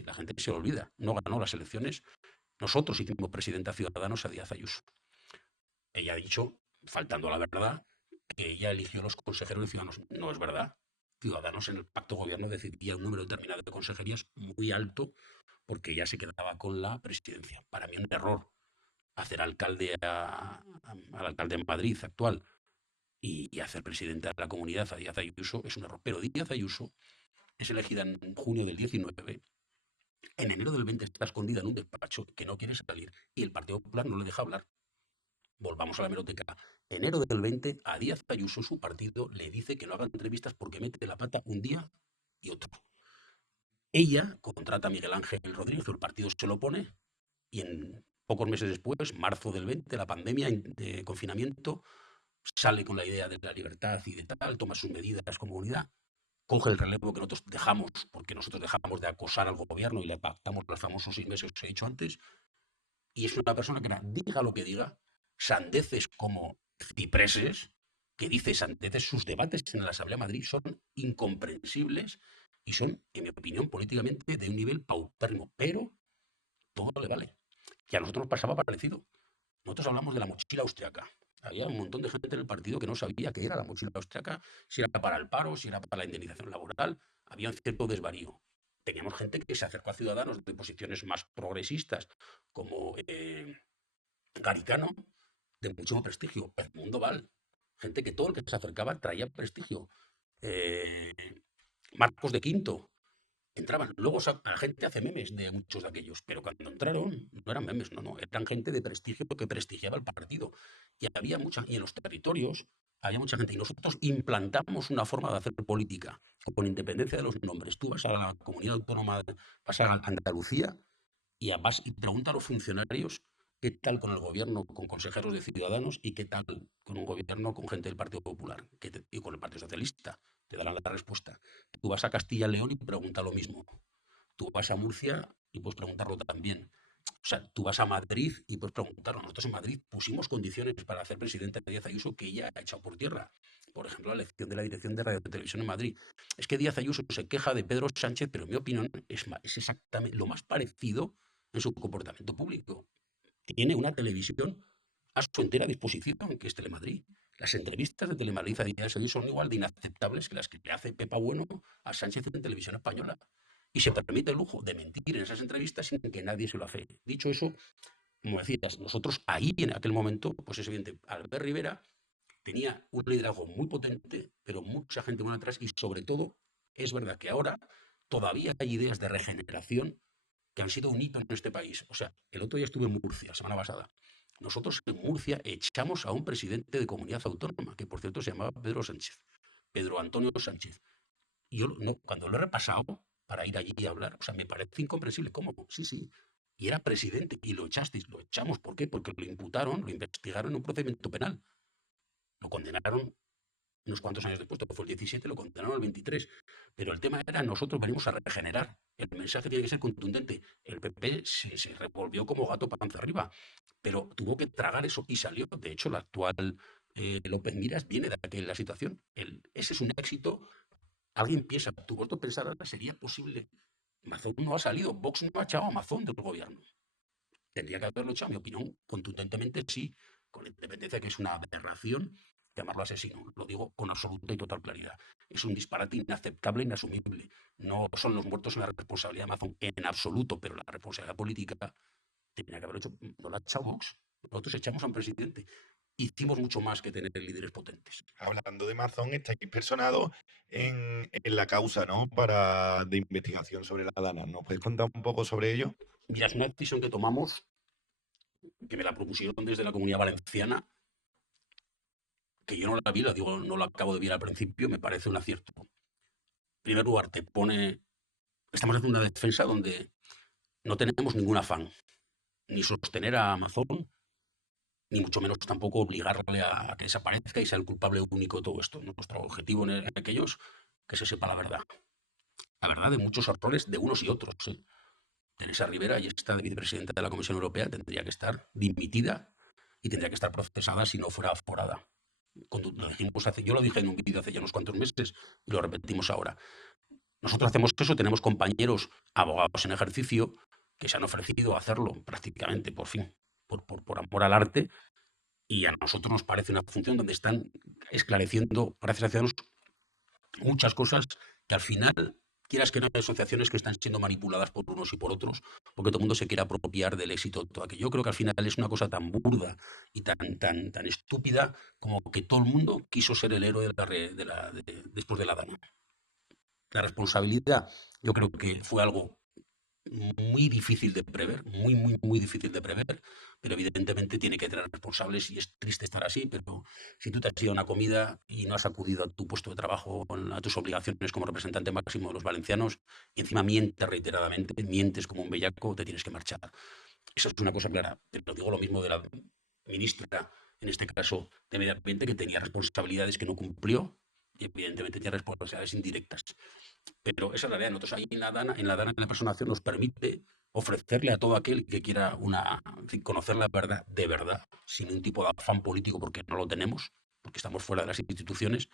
la gente se olvida. No ganó las elecciones. Nosotros hicimos presidenta Ciudadanos a Díaz Ayuso. Ella ha dicho, faltando a la verdad, que ella eligió los consejeros de Ciudadanos. No es verdad. Ciudadanos en el pacto de gobierno decidía un número determinado de consejerías muy alto porque ella se quedaba con la presidencia. Para mí un error hacer alcalde al alcalde de Madrid actual y hacer presidenta de la comunidad a Díaz Ayuso es un error. Pero Díaz Ayuso es elegida en junio del 19. En enero del 20 está escondida en un despacho que no quiere salir y el Partido Popular no le deja hablar. Volvamos a la hemeroteca. Enero del 20, a Díaz Ayuso, su partido, le dice que no haga entrevistas porque mete la pata un día y otro. Ella contrata a Miguel Ángel Rodríguez, el partido se lo pone y en pocos meses después, marzo del 20, la pandemia de confinamiento, sale con la idea de la libertad y de tal, toma sus medidas como unidad, coge el relevo que nosotros dejamos, porque nosotros dejamos de acosar al gobierno y le pactamos los famosos 6 meses que os he dicho antes, y es una persona que diga lo que diga, sandeces como cipreses, que dice sandeces, sus debates en la Asamblea de Madrid son incomprensibles, y son, en mi opinión, políticamente de un nivel paupérrimo, pero todo le vale. Que a nosotros nos pasaba parecido. Nosotros hablamos de la mochila austriaca. Había un montón de gente en el partido que no sabía qué era la mochila austriaca, si era para el paro, si era para la indemnización laboral. Había un cierto desvarío. Teníamos gente que se acercó a Ciudadanos de posiciones más progresistas, como Garicano, de mucho prestigio, Edmundo Val, gente que todo el que se acercaba traía prestigio. Eh, Marcos de Quinto, entraban. Luego la gente hace memes de muchos de aquellos, pero cuando entraron no eran memes, no, eran gente de prestigio que prestigiaba el partido. Y había mucha, y en los territorios había mucha gente. Y nosotros implantamos una forma de hacer política, con independencia de los nombres. Tú vas a la comunidad autónoma, vas a Andalucía y pregunta a los funcionarios qué tal con el gobierno, con consejeros de Ciudadanos y qué tal con un gobierno con gente del Partido Popular y con el Partido Socialista. Te darán la respuesta. Tú vas a Castilla y León y pregunta lo mismo. Tú vas a Murcia y puedes preguntarlo también. O sea, tú vas a Madrid y puedes preguntarlo. Nosotros en Madrid pusimos condiciones para hacer presidente a Díaz Ayuso que ella ha echado por tierra. Por ejemplo, la elección de la dirección de Radio y Televisión en Madrid. Es que Díaz Ayuso se queja de Pedro Sánchez, pero en mi opinión es exactamente lo más parecido en su comportamiento público. Tiene una televisión a su entera disposición, que es Telemadrid. Las entrevistas de Telemadrid a Díaz Ayuso son igual de inaceptables que las que le hace Pepa Bueno a Sánchez en Televisión Española. Y se permite el lujo de mentir en esas entrevistas sin que nadie se lo hace. Dicho eso, como decías, nosotros ahí en aquel momento, pues es evidente, Albert Rivera tenía un liderazgo muy potente, pero mucha gente muy atrás y sobre todo, es verdad que ahora todavía hay ideas de regeneración que han sido un hito en este país. O sea, el otro día estuve en Murcia, la semana pasada. Nosotros en Murcia echamos a un presidente de comunidad autónoma, que por cierto se llamaba Pedro Sánchez, Pedro Antonio Sánchez. Y yo cuando lo he repasado para ir allí a hablar, o sea, me parece incomprensible. ¿Cómo? Sí, sí. Y era presidente y lo echasteis, lo echamos. ¿Por qué? Porque lo imputaron, lo investigaron en un procedimiento penal. Lo condenaron unos cuantos años después, fue el 17, lo condenaron el 23. Pero el tema era, nosotros venimos a regenerar. El mensaje tiene que ser contundente. El PP se revolvió como gato panza arriba, pero tuvo que tragar eso y salió. De hecho, el actual López Miras viene de aquella situación. Ese es un éxito. Alguien piensa, tu voto pensar ahora sería posible. Mazón no ha salido, Vox no ha echado a Mazón del gobierno. Tendría que haberlo hecho, a mi opinión, contundentemente sí, con independencia que es una aberración llamarlo asesino. Lo digo con absoluta y total claridad. Es un disparate inaceptable, inasumible. No son los muertos una responsabilidad de Amazon en absoluto, pero la responsabilidad política tenía que haber hecho, no la ha echado Vox. Nosotros echamos a un presidente. Hicimos mucho más que tener líderes potentes. Hablando de Amazon, estáis personados en la causa, ¿no? De investigación sobre la Dana. ¿Nos puedes contar un poco sobre ello? Mira, es una decisión que tomamos, que me la propusieron desde la Comunidad Valenciana, que yo no la vi, la digo, no la acabo de ver al principio, me parece un acierto. En primer lugar, estamos haciendo una defensa donde no tenemos ningún afán, ni sostener a Amazon, ni mucho menos tampoco obligarle a que desaparezca y sea el culpable único de todo esto. Nuestro objetivo en aquellos que se sepa la verdad de muchos errores de unos y otros. Teresa Rivera, y esta vicepresidenta de la Comisión Europea, tendría que estar dimitida y tendría que estar procesada si no fuera aforada. Yo lo dije en un vídeo hace ya unos cuantos meses y lo repetimos ahora. Nosotros hacemos eso, tenemos compañeros abogados en ejercicio que se han ofrecido a hacerlo prácticamente por fin, por amor al arte, y a nosotros nos parece una función donde están esclareciendo, gracias a Ciudadanos, muchas cosas que al final, quieras que no, hay asociaciones que están siendo manipuladas por unos y por otros, porque todo el mundo se quiere apropiar del éxito de todo aquello. Yo creo que al final es una cosa tan burda y tan estúpida como que todo el mundo quiso ser el héroe después de la Dana. La responsabilidad, yo creo que fue algo muy difícil de prever, muy difícil de prever, pero evidentemente tiene que tener responsables y es triste estar así, pero si tú te has ido a una comida y no has acudido a tu puesto de trabajo, a tus obligaciones como representante máximo de los valencianos, y encima mientes reiteradamente, mientes como un bellaco, te tienes que marchar. Eso es una cosa clara. Pero digo lo mismo de la ministra, en este caso de Medio Ambiente, que tenía responsabilidades que no cumplió y evidentemente tenía responsabilidades indirectas. Pero esa es la realidad. Nosotros ahí en la Dana, en la personación nos permite ofrecerle a todo aquel que quiera conocer la verdad de verdad, sin un tipo de afán político, porque no lo tenemos, porque estamos fuera de las instituciones,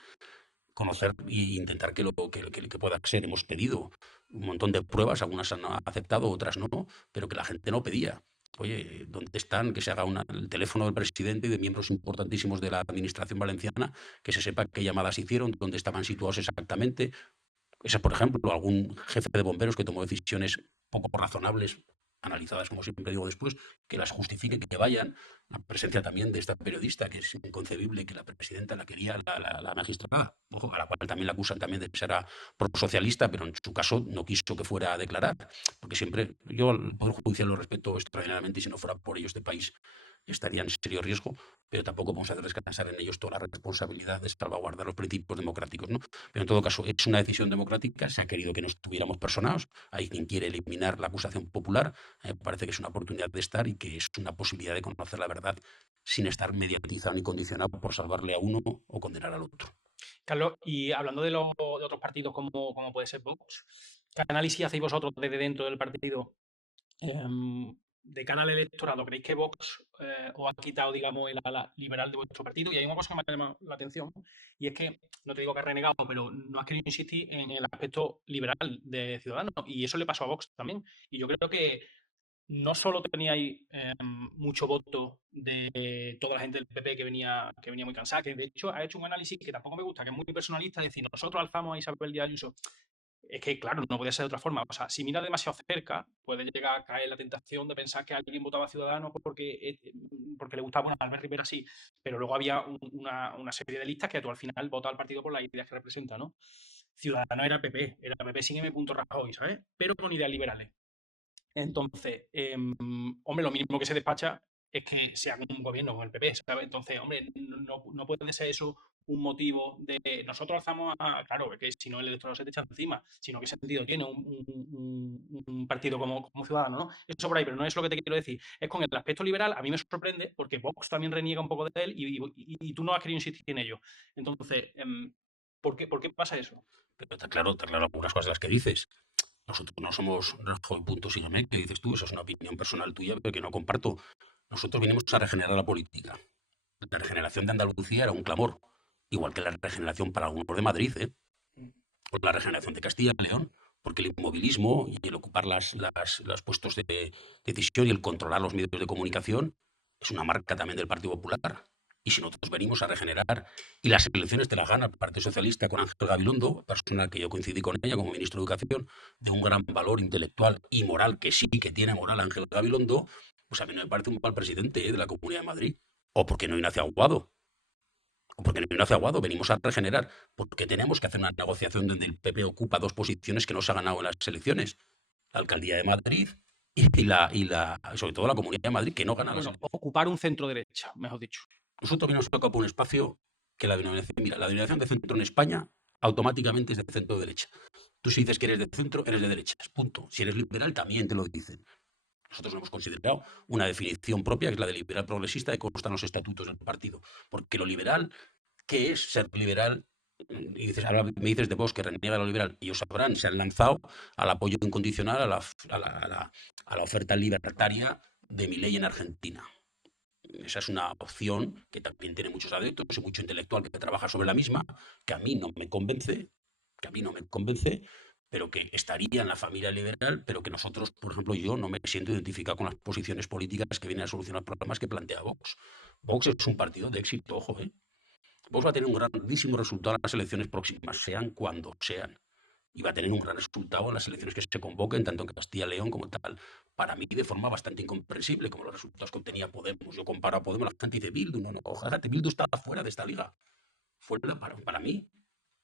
conocer e intentar que pueda ser. Hemos pedido un montón de pruebas, algunas han aceptado, otras no, pero que la gente no pedía. Oye, ¿dónde están? Que se haga el teléfono del presidente y de miembros importantísimos de la administración valenciana, que se sepa qué llamadas hicieron, dónde estaban situados exactamente. Esa, por ejemplo, algún jefe de bomberos que tomó decisiones poco razonables, analizadas, como siempre digo después, que las justifique, que vayan. La presencia también de esta periodista, que es inconcebible que la presidenta la quería la magistrada, ojo, a la cual también la acusan también de ser prosocialista, pero en su caso no quiso que fuera a declarar, porque siempre yo al Poder Judicial lo respeto extraordinariamente y si no fuera por ello este país estaría en serio riesgo, pero tampoco vamos a hacer descansar en ellos toda la responsabilidad de salvaguardar los principios democráticos, ¿no? Pero en todo caso, es una decisión democrática, se ha querido que no estuviéramos personados, hay quien quiere eliminar la acusación popular, me parece que es una oportunidad de estar y que es una posibilidad de conocer la verdad sin estar mediatizado ni condicionado por salvarle a uno o condenar al otro. Carlos, y hablando de otros partidos como puede ser Vox, ¿qué análisis hacéis vosotros desde dentro del partido de cara al electorado? ¿Creéis que Vox os ha quitado, digamos, el ala liberal de vuestro partido? Y hay una cosa que me ha llamado la atención, y es que, no te digo que has renegado, pero no has querido insistir en el aspecto liberal de Ciudadanos, y eso le pasó a Vox también. Y yo creo que no solo teníais mucho voto de toda la gente del PP que venía muy cansada, que de hecho ha hecho un análisis que tampoco me gusta, que es muy personalista, es decir, nosotros alzamos a Isabel Díaz Ayuso. Es que, claro, no puede ser de otra forma. O sea, si miras demasiado cerca, puede llegar a caer la tentación de pensar que alguien votaba a Ciudadanos porque le gustaba, bueno, Albert Rivera sí, pero luego había una serie de listas que tú al final votas al partido por las ideas que representa, ¿no? Ciudadanos era PP sin M. Rajoy, ¿sabes? Pero con ideas liberales. Entonces, hombre, lo mínimo que se despacha es que se haga un gobierno con el PP, ¿sabes? Entonces, hombre, no puede ser eso un motivo de nosotros alzamos a. Claro, que si no el electorado se te echa encima, sino qué sentido tiene un partido como Ciudadano, ¿no? Eso por ahí, pero no es lo que te quiero decir. Es con el aspecto liberal, a mí me sorprende porque Vox también reniega un poco de él y tú no has querido insistir en ello. Entonces, ¿por qué pasa eso? Pero está claro algunas cosas de las que dices. Nosotros no somos Rajoy, punto, sígueme, que dices tú, eso es una opinión personal tuya, pero que no comparto. Nosotros vinimos a regenerar la política. La regeneración de Andalucía era un clamor, igual que la regeneración para algunos de Madrid, o la regeneración de Castilla y León, porque el inmovilismo y el ocupar los puestos de decisión y el controlar los medios de comunicación es una marca también del Partido Popular. Y si nosotros venimos a regenerar, y las elecciones te las gana el Partido Socialista con Ángel Gabilondo, persona que yo coincidí con ella como ministro de Educación, de un gran valor intelectual y moral, que sí que tiene moral Ángel Gabilondo, pues a mí no me parece un mal presidente de la Comunidad de Madrid. O porque no Ignacio Aguado. O porque no Ignacio Aguado, venimos a regenerar. Porque tenemos que hacer una negociación donde el PP ocupa dos posiciones que no se ha ganado en las elecciones. La Alcaldía de Madrid y sobre todo la Comunidad de Madrid, que no gana las elecciones. Ocupar un centro derecha, mejor dicho. Nosotros nos ocupa un espacio que la denominación de centro en España automáticamente es de centro derecha. Tú si dices que eres de centro, eres de derechas, punto. Si eres liberal, también te lo dicen. Nosotros hemos considerado una definición propia, que es la de liberal progresista, que consta en los estatutos del partido. Porque lo liberal, ¿qué es ser liberal? Y dices, ahora me dices de vos que reniega lo liberal. Ellos sabrán, se han lanzado al apoyo incondicional a la oferta libertaria de Milei en Argentina. Esa es una opción que también tiene muchos adeptos y mucho intelectual que trabaja sobre la misma, que a mí no me convence, pero que estaría en la familia liberal, pero que nosotros, por ejemplo, yo no me siento identificado con las posiciones políticas que vienen a solucionar problemas que plantea Vox. Vox es un partido de éxito, ojo, Vox va a tener un grandísimo resultado en las elecciones próximas, sean cuando sean. Y va a tener un gran resultado en las elecciones que se convoquen, tanto en Castilla y León como tal. Para mí, de forma bastante incomprensible, como los resultados que obtenía Podemos. Yo comparo a Podemos, la gente dice Bildu, no, ojalá Bildu está fuera de esta liga. Fuera, para mí,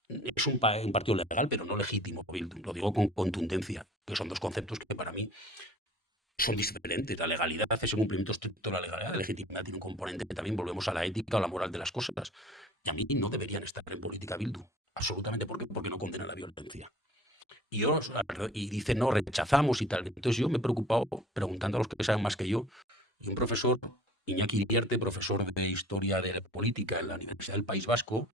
es un partido legal, pero no legítimo, Bildu. Lo digo con contundencia, que son dos conceptos que para mí son diferentes. La legalidad es un cumplimiento estricto de la legalidad. La legitimidad tiene un componente que también volvemos a la ética o la moral de las cosas. Y a mí no deberían estar en política Bildu. Absolutamente. ¿Por qué? Porque no condenan la violencia. Y dice, no, rechazamos y tal. Entonces yo me he preocupado preguntando a los que saben más que yo. Y un profesor, Iñaki Iriarte, profesor de Historia de la Política en la Universidad del País Vasco,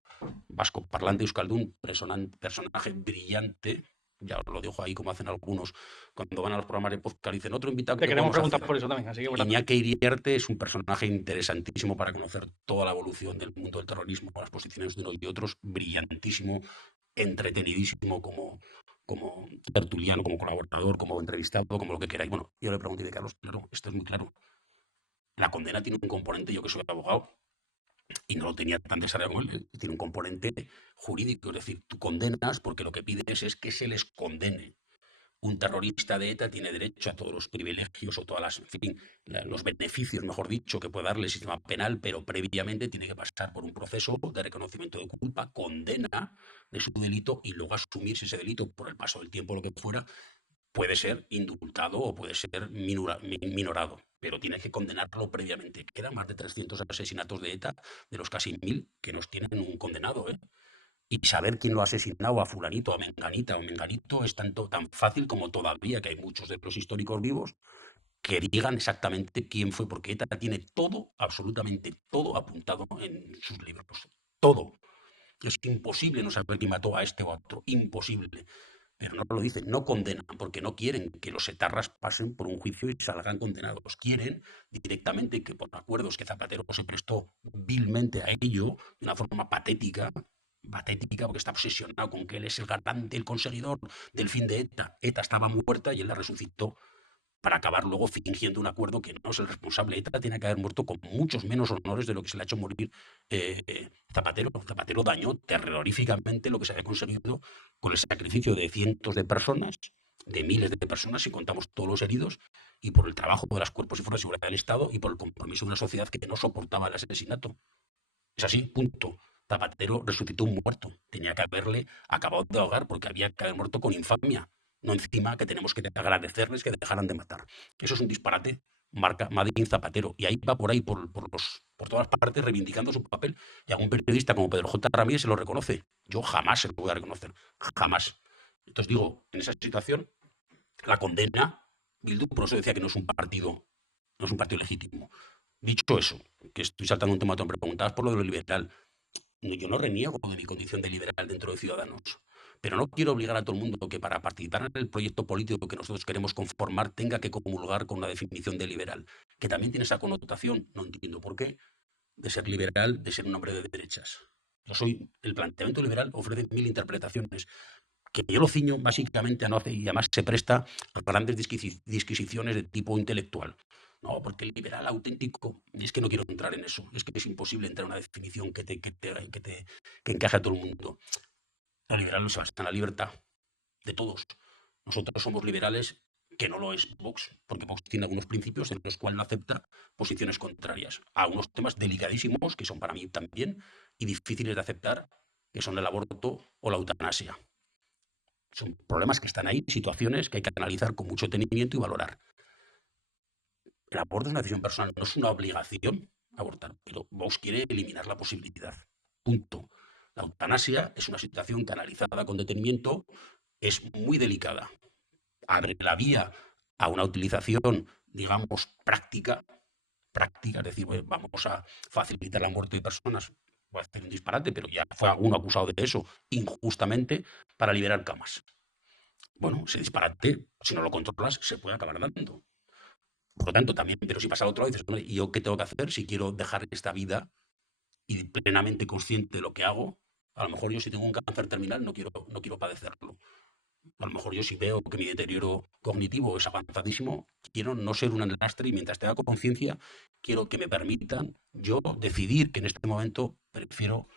vasco parlante euskaldun, personaje brillante, Ya os lo dejo ahí como hacen algunos cuando van a los programas de podcast y dicen otro invitado que Te queremos vamos a preguntar hacer. por eso también, así que bueno, Iñaki Iriarte es un personaje interesantísimo para conocer toda la evolución del mundo del terrorismo, las posiciones de unos y otros, brillantísimo, entretenidísimo como tertuliano, como colaborador, como entrevistado, como lo que queráis. Bueno, yo le pregunté de Carlos, claro, esto es muy claro. La condena tiene un componente, yo que soy abogado, y no lo tenía tan desarrollado como él, tiene un componente jurídico, es decir, tú condenas porque lo que pides es que se les condene. Un terrorista de ETA tiene derecho a todos los privilegios o todas las, en fin, los beneficios, mejor dicho, que puede darle el sistema penal, pero previamente tiene que pasar por un proceso de reconocimiento de culpa, condena de su delito y luego asumirse ese delito por el paso del tiempo, lo que fuera, puede ser indultado o puede ser minorado, pero tiene que condenarlo previamente. Quedan más de 300 asesinatos de ETA, de los casi 1000 que nos tienen un condenado, ¿eh? Y saber quién lo ha asesinado a fulanito, a menganita o menganito es tan fácil como todavía que hay muchos de los históricos vivos que digan exactamente quién fue, porque ETA tiene todo, absolutamente todo apuntado en sus libros. Todo. Es imposible no saber quién mató a este o a otro. Imposible. Pero no lo dicen, no condenan, porque no quieren que los etarras pasen por un juicio y salgan condenados. Quieren directamente que por acuerdos que Zapatero se prestó vilmente a ello, de una forma patética, porque está obsesionado con que él es el garante, el conseguidor del fin de ETA. ETA estaba muerta y él la resucitó para acabar luego fingiendo un acuerdo que no es el responsable. ETA tiene que haber muerto con muchos menos honores de lo que se le ha hecho morir Zapatero. Zapatero dañó terroríficamente lo que se había conseguido con el sacrificio de cientos de personas, de miles de personas, si contamos todos los heridos, y por el trabajo de los cuerpos y fuerzas de seguridad del Estado y por el compromiso de una sociedad que no soportaba el asesinato. Es así, punto. Zapatero resucitó un muerto. Tenía que haberle acabado de ahogar porque había que haber muerto con infamia. No encima que tenemos que agradecerles que dejaran de matar. Eso es un disparate, marca Madrid Zapatero. Y ahí va por ahí, por todas partes, reivindicando su papel. Y algún periodista como Pedro J. Ramírez se lo reconoce. Yo jamás se lo voy a reconocer. Jamás. Entonces digo, en esa situación, la condena, Bildu, por eso decía que no es un partido, no es un partido legítimo. Dicho eso, que estoy saltando un tema, te preguntabas por lo de lo liberal. Yo no reniego de mi condición de liberal dentro de Ciudadanos, pero no quiero obligar a todo el mundo que para participar en el proyecto político que nosotros queremos conformar tenga que comulgar con una definición de liberal, que también tiene esa connotación, no entiendo por qué, de ser liberal, de ser un hombre de derechas. El planteamiento liberal ofrece 1000 interpretaciones, que yo lo ciño básicamente a no hacer, y además se presta a grandes disquisiciones de tipo intelectual. No, porque el liberal auténtico, y es que no quiero entrar en eso, es que es imposible entrar en una definición que encaje a todo el mundo. Los liberales están en la libertad de todos. Nosotros somos liberales, que no lo es Vox, porque Vox tiene algunos principios en los cuales no acepta posiciones contrarias a unos temas delicadísimos, que son para mí también, y difíciles de aceptar, que son el aborto o la eutanasia. Son problemas que están ahí, situaciones que hay que analizar con mucho detenimiento y valorar. El aborto es una decisión personal, no es una obligación abortar, pero Vox quiere eliminar la posibilidad. Punto. La eutanasia es una situación que analizada con detenimiento es muy delicada. Abre la vía a una utilización, digamos, práctica, es decir, pues vamos a facilitar la muerte de personas. Voy a hacer un disparate, pero ya fue uno acusado de eso injustamente para liberar camas. Bueno, ese disparate, si no lo controlas, se puede acabar dando. Por lo tanto, también, pero si pasa al otro lado, dices, hombre, ¿y yo qué tengo que hacer si quiero dejar esta vida y plenamente consciente de lo que hago? A lo mejor yo si tengo un cáncer terminal no quiero padecerlo. A lo mejor yo si veo que mi deterioro cognitivo es avanzadísimo, quiero no ser un lastre y mientras tenga conciencia, quiero que me permitan yo decidir que en este momento prefiero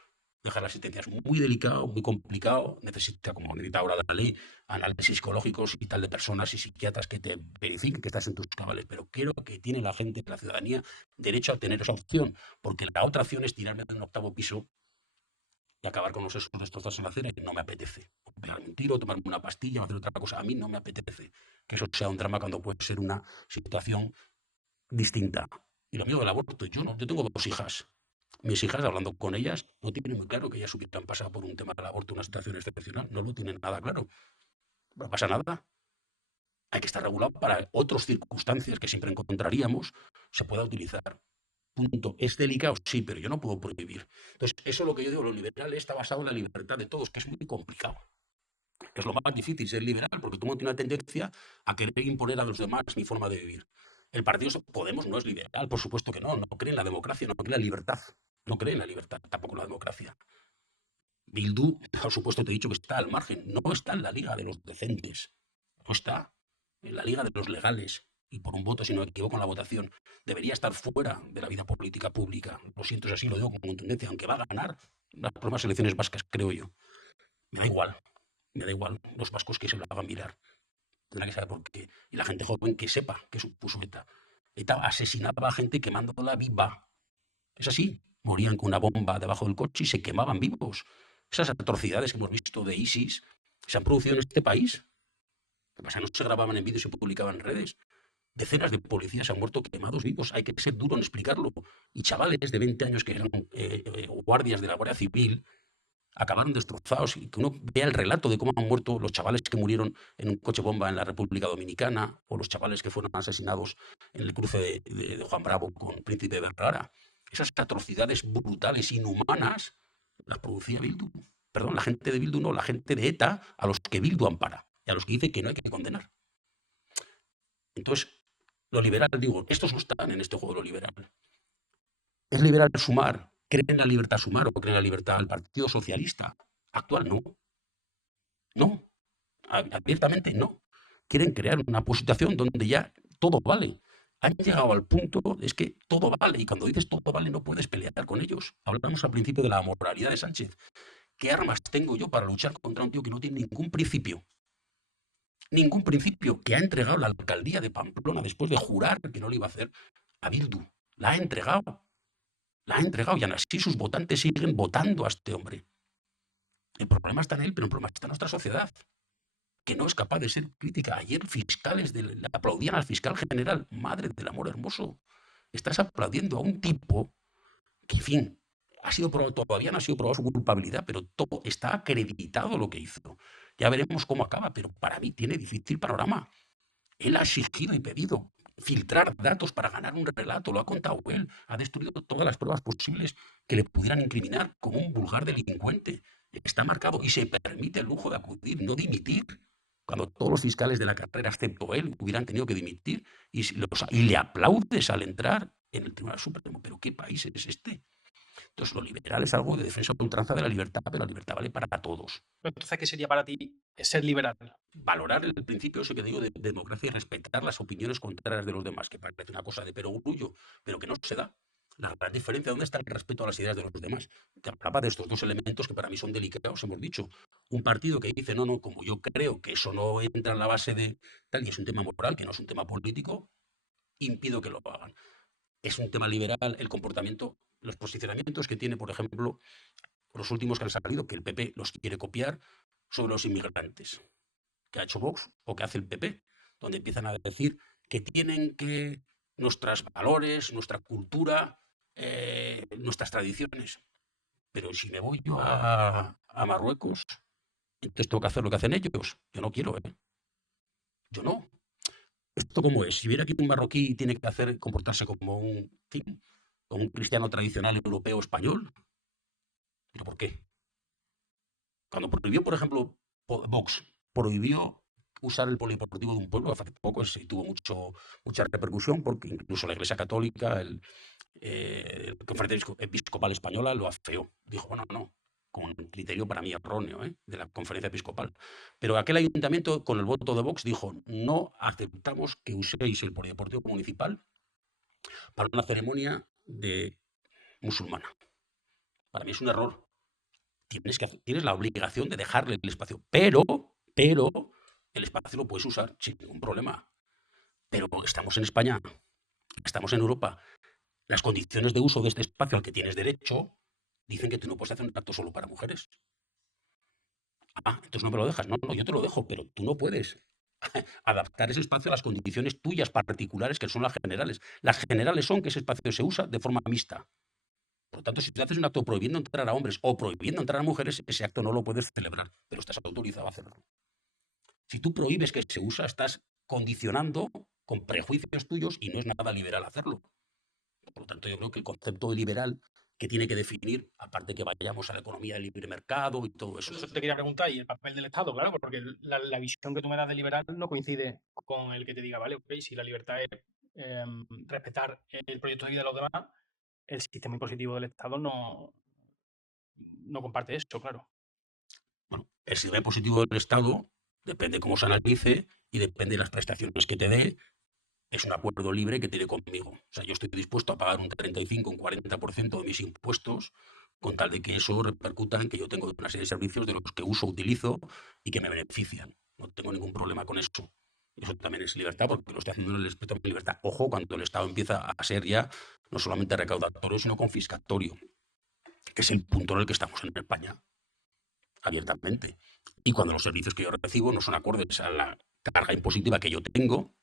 dejar la asistencia. Es muy delicado, muy complicado, necesita, como necesita ahora la ley, análisis psicológicos y tal de personas y psiquiatras que te verifiquen que estás en tus cabales, pero creo que tiene la gente, la ciudadanía, derecho a tener esa opción, porque la otra opción es tirarme de un 8º piso y acabar con los sesos destrozados en la acera y no me apetece. O pegarme un tiro, tomarme una pastilla o hacer otra cosa. A mí no me apetece que eso sea un drama cuando puede ser una situación distinta. Y lo mío del aborto, yo tengo 2 hijas. Mis hijas, hablando con ellas, no tienen muy claro que ellas hubieran pasado por un tema del aborto, una situación excepcional. No lo tienen nada claro. No pasa nada. Hay que estar regulado para otras circunstancias que siempre encontraríamos, se pueda utilizar. Punto. ¿Es delicado? Sí, pero yo no puedo prohibir. Entonces, eso es lo que yo digo, lo liberal está basado en la libertad de todos, que es muy complicado. Es lo más difícil ser liberal, porque tú tiene una tendencia a querer imponer a los demás mi forma de vivir. El partido Podemos no es liberal, por supuesto que no cree en la democracia, no cree en la libertad, no cree en la libertad, tampoco en la democracia. Bildu, por supuesto te he dicho que está al margen, no está en la liga de los decentes, no está en la liga de los legales, y por un voto, si no me equivoco en la votación, debería estar fuera de la vida política pública. Lo siento, es así, lo digo con contundencia, aunque va a ganar las próximas elecciones vascas, creo yo. Me da igual los vascos que se lo hagan mirar. Tendrá que saber por qué. Y la gente joven que sepa que supuso ETA. ETA asesinaba a gente quemándola viva. Es así. Morían con una bomba debajo del coche y se quemaban vivos. Esas atrocidades que hemos visto de ISIS se han producido en este país. Lo que pasa es que no se grababan en vídeo y se publicaban en redes. Decenas de policías han muerto quemados vivos. Hay que ser duro en explicarlo. Y chavales de 20 años que eran guardias de la Guardia Civil acabaron destrozados, y que uno vea el relato de cómo han muerto los chavales que murieron en un coche bomba en la República Dominicana, o los chavales que fueron asesinados en el cruce de Juan Bravo con Príncipe de Vergara. Esas atrocidades brutales, inhumanas, las producía Bildu. Perdón, la gente de Bildu no, la gente de ETA, a los que Bildu ampara y a los que dice que no hay que condenar. Entonces, lo liberal, digo, estos no están en este juego de lo liberal. ¿Es liberal Sumar? ¿Cree en la libertad Sumar o cree en la libertad al Partido Socialista actual? No. No. Abiertamente no. Quieren crear una posición donde ya todo vale. Han llegado al punto, es que todo vale, y cuando dices todo vale no puedes pelear con ellos. Hablamos al principio de la moralidad de Sánchez. ¿Qué armas tengo yo para luchar contra un tío que no tiene ningún principio? Ningún principio, que ha entregado la alcaldía de Pamplona después de jurar que no le iba a hacer a Bildu. La ha entregado. La ha entregado, y aún así sus votantes siguen votando a este hombre. El problema está en él, pero el problema está en nuestra sociedad, que no es capaz de ser crítica. Ayer fiscales le aplaudían al fiscal general. Madre del amor hermoso. Estás aplaudiendo a un tipo que, en fin, todavía no ha sido probado su culpabilidad, pero todo está acreditado lo que hizo. Ya veremos cómo acaba, pero para mí tiene difícil panorama. Él ha exigido y pedido filtrar datos para ganar un relato, lo ha contado él, ha destruido todas las pruebas posibles que le pudieran incriminar como un vulgar delincuente. Está marcado y se permite el lujo de acudir, no dimitir, cuando todos los fiscales de la carrera, excepto él, hubieran tenido que dimitir, y le aplaudes al entrar en el Tribunal Supremo. ¿Pero qué país es este? Entonces, lo liberal es algo de defensa a ultranza de la libertad, pero la libertad vale para todos. Entonces, ¿qué sería para ti ser liberal? Valorar el principio ese que digo de democracia y respetar las opiniones contrarias de los demás, que parece una cosa de perogrullo, pero que no se da. La gran diferencia, ¿dónde está el respeto a las ideas de los demás? Te hablaba de estos dos elementos que para mí son delicados, hemos dicho. Un partido que dice, no, como yo creo que eso no entra en la base de tal, y es un tema moral, que no es un tema político, impido que lo hagan. Es un tema liberal el comportamiento, los posicionamientos que tiene, por ejemplo, los últimos que han salido, que el PP los quiere copiar sobre los inmigrantes, que ha hecho Vox o que hace el PP, donde empiezan a decir que tienen que nuestros valores, nuestra cultura, nuestras tradiciones. Pero si me voy yo a Marruecos, entonces tengo que hacer lo que hacen ellos. Yo no quiero, ¿eh? Yo no. ¿Esto cómo es? Si viera que un marroquí tiene que comportarse como un cristiano tradicional europeo español, ¿pero por qué? Cuando prohibió, por ejemplo, Vox, prohibió usar el polideportivo de un pueblo, hace poco tuvo mucha repercusión, porque incluso la Iglesia Católica, la Conferencia Episcopal Española lo afeó. Dijo, bueno, no, con un criterio para mí erróneo, de la Conferencia Episcopal. Pero aquel ayuntamiento, con el voto de Vox, dijo, no aceptamos que uséis el polideportivo municipal para una ceremonia musulmana. Para mí es un error. Tienes la obligación de dejarle el espacio, pero el espacio lo puedes usar sin ningún problema. Pero estamos en España, estamos en Europa. Las condiciones de uso de este espacio al que tienes derecho dicen que tú no puedes hacer un acto solo para mujeres. Entonces no me lo dejas. No, yo te lo dejo, pero tú no puedes adaptar ese espacio a las condiciones tuyas particulares, que son las generales. Las generales son que ese espacio se usa de forma mixta. Por lo tanto, si tú haces un acto prohibiendo entrar a hombres o prohibiendo entrar a mujeres, ese acto no lo puedes celebrar, pero estás autorizado a hacerlo. Si tú prohíbes que se usa, estás condicionando con prejuicios tuyos y no es nada liberal hacerlo. Por lo tanto, yo creo que el concepto de liberal que tiene que definir, aparte que vayamos a la economía del libre mercado y todo eso. Eso te quería preguntar, y el papel del Estado, claro, porque la visión que tú me das de liberal no coincide con el que te diga, vale, ok, si la libertad es respetar el proyecto de vida de los demás, el sistema impositivo del Estado no comparte eso, claro. Bueno, el sistema impositivo del Estado depende cómo se analice y depende de las prestaciones que te dé. Es un acuerdo libre que tiene conmigo. O sea, yo estoy dispuesto a pagar un 35, un 40% de mis impuestos con tal de que eso repercuta en que yo tengo una serie de servicios de los que uso, utilizo y que me benefician. No tengo ningún problema con eso. Eso también es libertad porque lo estoy haciendo en el respeto a mi libertad. Ojo, cuando el Estado empieza a ser ya no solamente recaudatorio, sino confiscatorio, que es el punto en el que estamos en España, abiertamente. Y cuando los servicios que yo recibo no son acordes a la carga impositiva que yo tengo,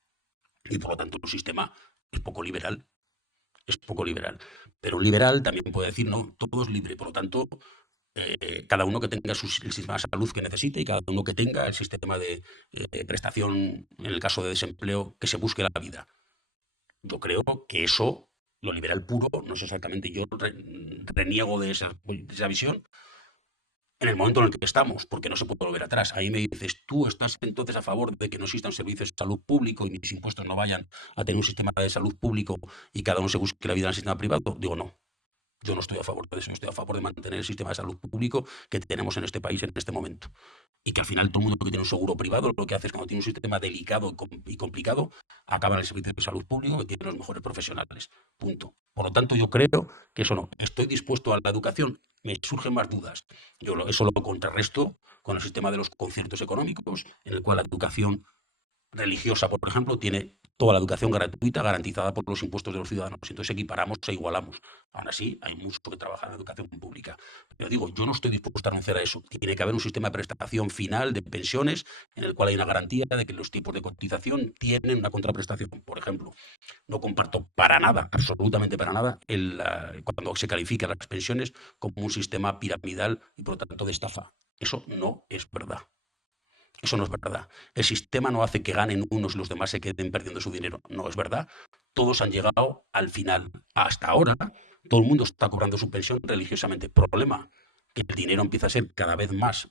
y por lo tanto el sistema es poco liberal. Es poco liberal. Pero un liberal también puede decir, no, todo es libre. Por lo tanto, cada uno que tenga el sistema de salud que necesite y cada uno que tenga el sistema de prestación, en el caso de desempleo, que se busque la vida. Yo creo que eso, lo liberal puro, no es exactamente, yo reniego de esa visión en el momento en el que estamos, porque no se puede volver atrás. Ahí me dices, ¿tú estás entonces a favor de que no existan servicios de salud público y mis impuestos no vayan a tener un sistema de salud público y cada uno se busque la vida en el sistema privado? Digo, no. Yo no estoy a favor de eso, estoy a favor de mantener el sistema de salud público que tenemos en este país en este momento. Y que al final todo el mundo que tiene un seguro privado lo que hace es cuando tiene un sistema delicado y complicado, acaba en el servicio de salud público que tiene los mejores profesionales. Punto. Por lo tanto, yo creo que eso no. Estoy dispuesto a la educación, me surgen más dudas. Eso lo contrarresto con el sistema de los conciertos económicos, en el cual la educación religiosa, por ejemplo, tiene toda la educación gratuita garantizada por los impuestos de los ciudadanos. Entonces equiparamos e igualamos. Aún así, hay mucho que trabajar en la educación pública. Pero digo, yo no estoy dispuesto a renunciar a eso. Tiene que haber un sistema de prestación final de pensiones en el cual hay una garantía de que los tipos de cotización tienen una contraprestación. Por ejemplo, no comparto para nada, absolutamente para nada, cuando se califican las pensiones como un sistema piramidal y por lo tanto de estafa. Eso no es verdad. Eso no es verdad. El sistema no hace que ganen unos y los demás se queden perdiendo su dinero. No es verdad. Todos han llegado al final. Hasta ahora, todo el mundo está cobrando su pensión religiosamente. Problema, que el dinero empieza a ser cada vez más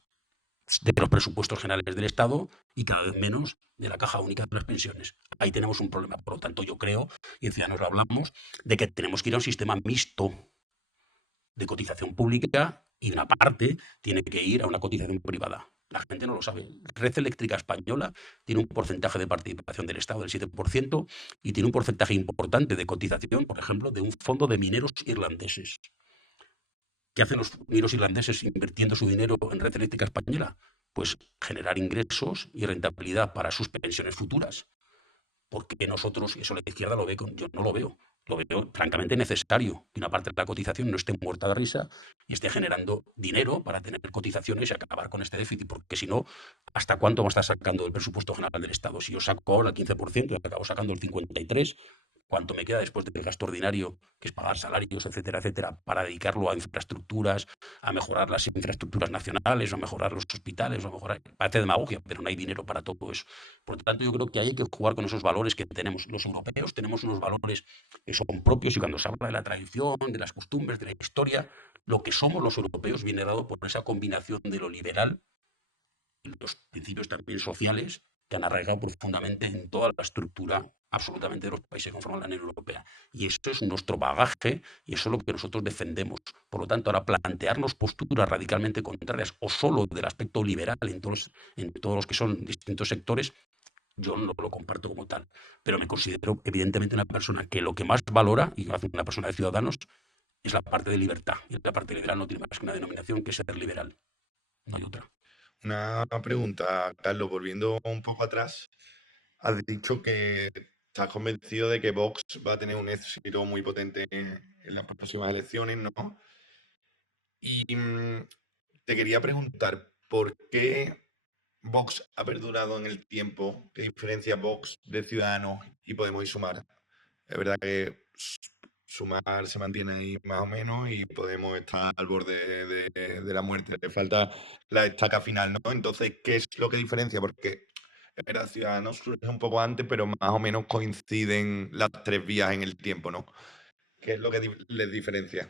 de los presupuestos generales del Estado y cada vez menos de la caja única de las pensiones. Ahí tenemos un problema. Por lo tanto, yo creo, y en Ciudadanos lo hablamos, de que tenemos que ir a un sistema mixto de cotización pública y una parte tiene que ir a una cotización privada. La gente no lo sabe. Red Eléctrica Española tiene un porcentaje de participación del Estado del 7% y tiene un porcentaje importante de cotización, por ejemplo, de un fondo de mineros irlandeses. ¿Qué hacen los mineros irlandeses invirtiendo su dinero en Red Eléctrica Española? Pues generar ingresos y rentabilidad para sus pensiones futuras. Porque nosotros, y eso la izquierda lo ve, yo no lo veo francamente necesario que una parte de la cotización no esté muerta de risa y esté generando dinero para tener cotizaciones y acabar con este déficit, porque si no, ¿hasta cuánto va a estar sacando del presupuesto general del Estado? Si yo saco ahora el 15% y acabo sacando el 53%, ¿cuánto me queda después del gasto ordinario, que es pagar salarios, etcétera, etcétera, para dedicarlo a infraestructuras, a mejorar las infraestructuras nacionales, a mejorar los hospitales, a mejorar... Parece demagogia, pero no hay dinero para todo eso. Por lo tanto, yo creo que hay que jugar con esos valores que tenemos. Los europeos tenemos unos valores que son propios y cuando se habla de la tradición, de las costumbres, de la historia, lo que somos los europeos viene dado por esa combinación de lo liberal y los principios también sociales que han arraigado profundamente en toda la estructura absolutamente de los países que conforman la Unión Europea. Y eso es nuestro bagaje y eso es lo que nosotros defendemos. Por lo tanto, ahora plantearnos posturas radicalmente contrarias o solo del aspecto liberal en todos los que son distintos sectores, yo no lo comparto como tal. Pero me considero evidentemente una persona que lo que más valora, y hace una persona de Ciudadanos, es la parte de libertad. Y la parte liberal no tiene más que una denominación que ser liberal. No hay otra. Una pregunta, Carlos, volviendo un poco atrás, has dicho que estás convencido de que Vox va a tener un éxito muy potente en las próximas elecciones, ¿no? Y te quería preguntar, ¿por qué Vox ha perdurado en el tiempo? ¿Qué diferencia Vox de Ciudadanos y Podemos y Sumar? Es verdad que Sumar se mantiene ahí más o menos y Podemos estar al borde de la muerte. Le falta la estaca final, ¿no? Entonces, ¿qué es lo que diferencia? Porque es verdad, Ciudadanos surge un poco antes, pero más o menos coinciden las tres vías en el tiempo, ¿no? ¿Qué es lo que les diferencia?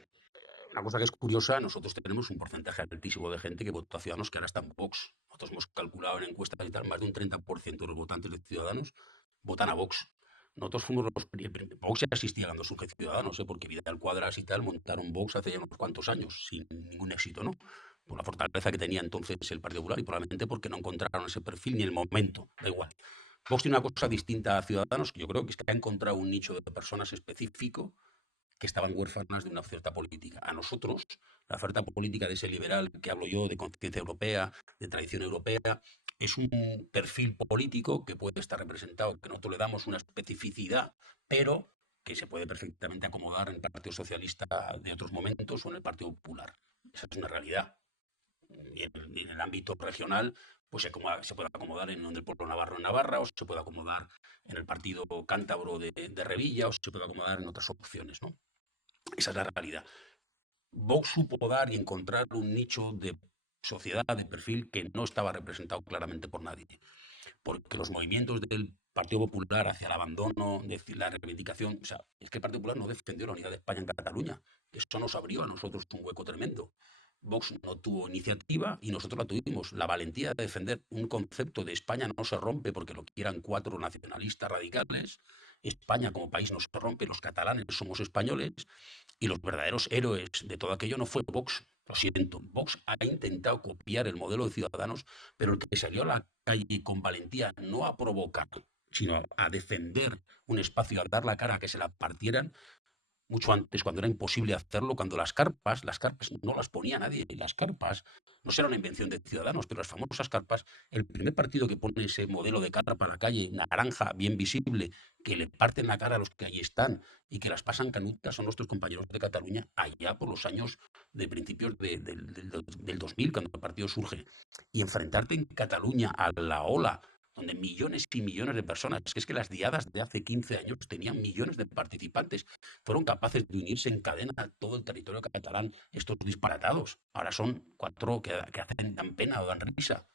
una cosa que es curiosa, nosotros tenemos un porcentaje altísimo de gente que votó a Ciudadanos que ahora está en Vox. Nosotros hemos calculado en encuestas y tal, más de un 30% de los votantes de Ciudadanos votan a Vox. Nosotros fuimos los Vox ya existía cuando surge Ciudadanos, porque Vidal Cuadras y tal montaron Vox hace ya unos cuantos años, sin ningún éxito, ¿no? Por la fortaleza que tenía entonces el Partido Popular y probablemente porque no encontraron ese perfil ni el momento, da igual. Vox tiene una cosa distinta a Ciudadanos, que yo creo que es que ha encontrado un nicho de personas específico que estaban huérfanas de una oferta política. A nosotros, la oferta política de ese liberal que hablo yo, de conciencia europea, de tradición europea, es un perfil político que puede estar representado, que nosotros le damos una especificidad, pero que se puede perfectamente acomodar en el Partido Socialista de otros momentos o en el Partido Popular. Esa es una realidad. Y en el ámbito regional, pues se puede acomodar en el pueblo navarro en Navarra, o se puede acomodar en el partido cántabro de Revilla, o se puede acomodar en otras opciones, ¿no? Esa es la realidad. Vox supo dar y encontrar un nicho de sociedad, de perfil, que no estaba representado claramente por nadie. Porque los movimientos del Partido Popular hacia el abandono, de la reivindicación, o sea, es que el Partido Popular no defendió la unidad de España en Cataluña. Eso nos abrió a nosotros un hueco tremendo. Vox no tuvo iniciativa y nosotros la tuvimos. La valentía de defender un concepto de España no se rompe porque lo quieran 4 nacionalistas radicales. España como país no se rompe, los catalanes somos españoles y los verdaderos héroes de todo aquello no fue Vox. Lo siento, Vox ha intentado copiar el modelo de Ciudadanos, pero el que salió a la calle con valentía no a provocar, sino a defender un espacio, a dar la cara a que se la partieran, mucho antes, cuando era imposible hacerlo, cuando las carpas no las ponía nadie, las carpas no será una invención de Ciudadanos, pero las famosas carpas, el primer partido que pone ese modelo de carpa a la calle, naranja, bien visible, que le parten la cara a los que allí están y que las pasan canutas son nuestros compañeros de Cataluña, allá por los años de principios del 2000, cuando el partido surge. Y enfrentarte en Cataluña a la ola donde millones y millones de personas, es que las diadas de hace 15 años tenían millones de participantes, fueron capaces de unirse en cadena a todo el territorio catalán, estos disparatados. Ahora son 4 que hacen dan pena o dan risa.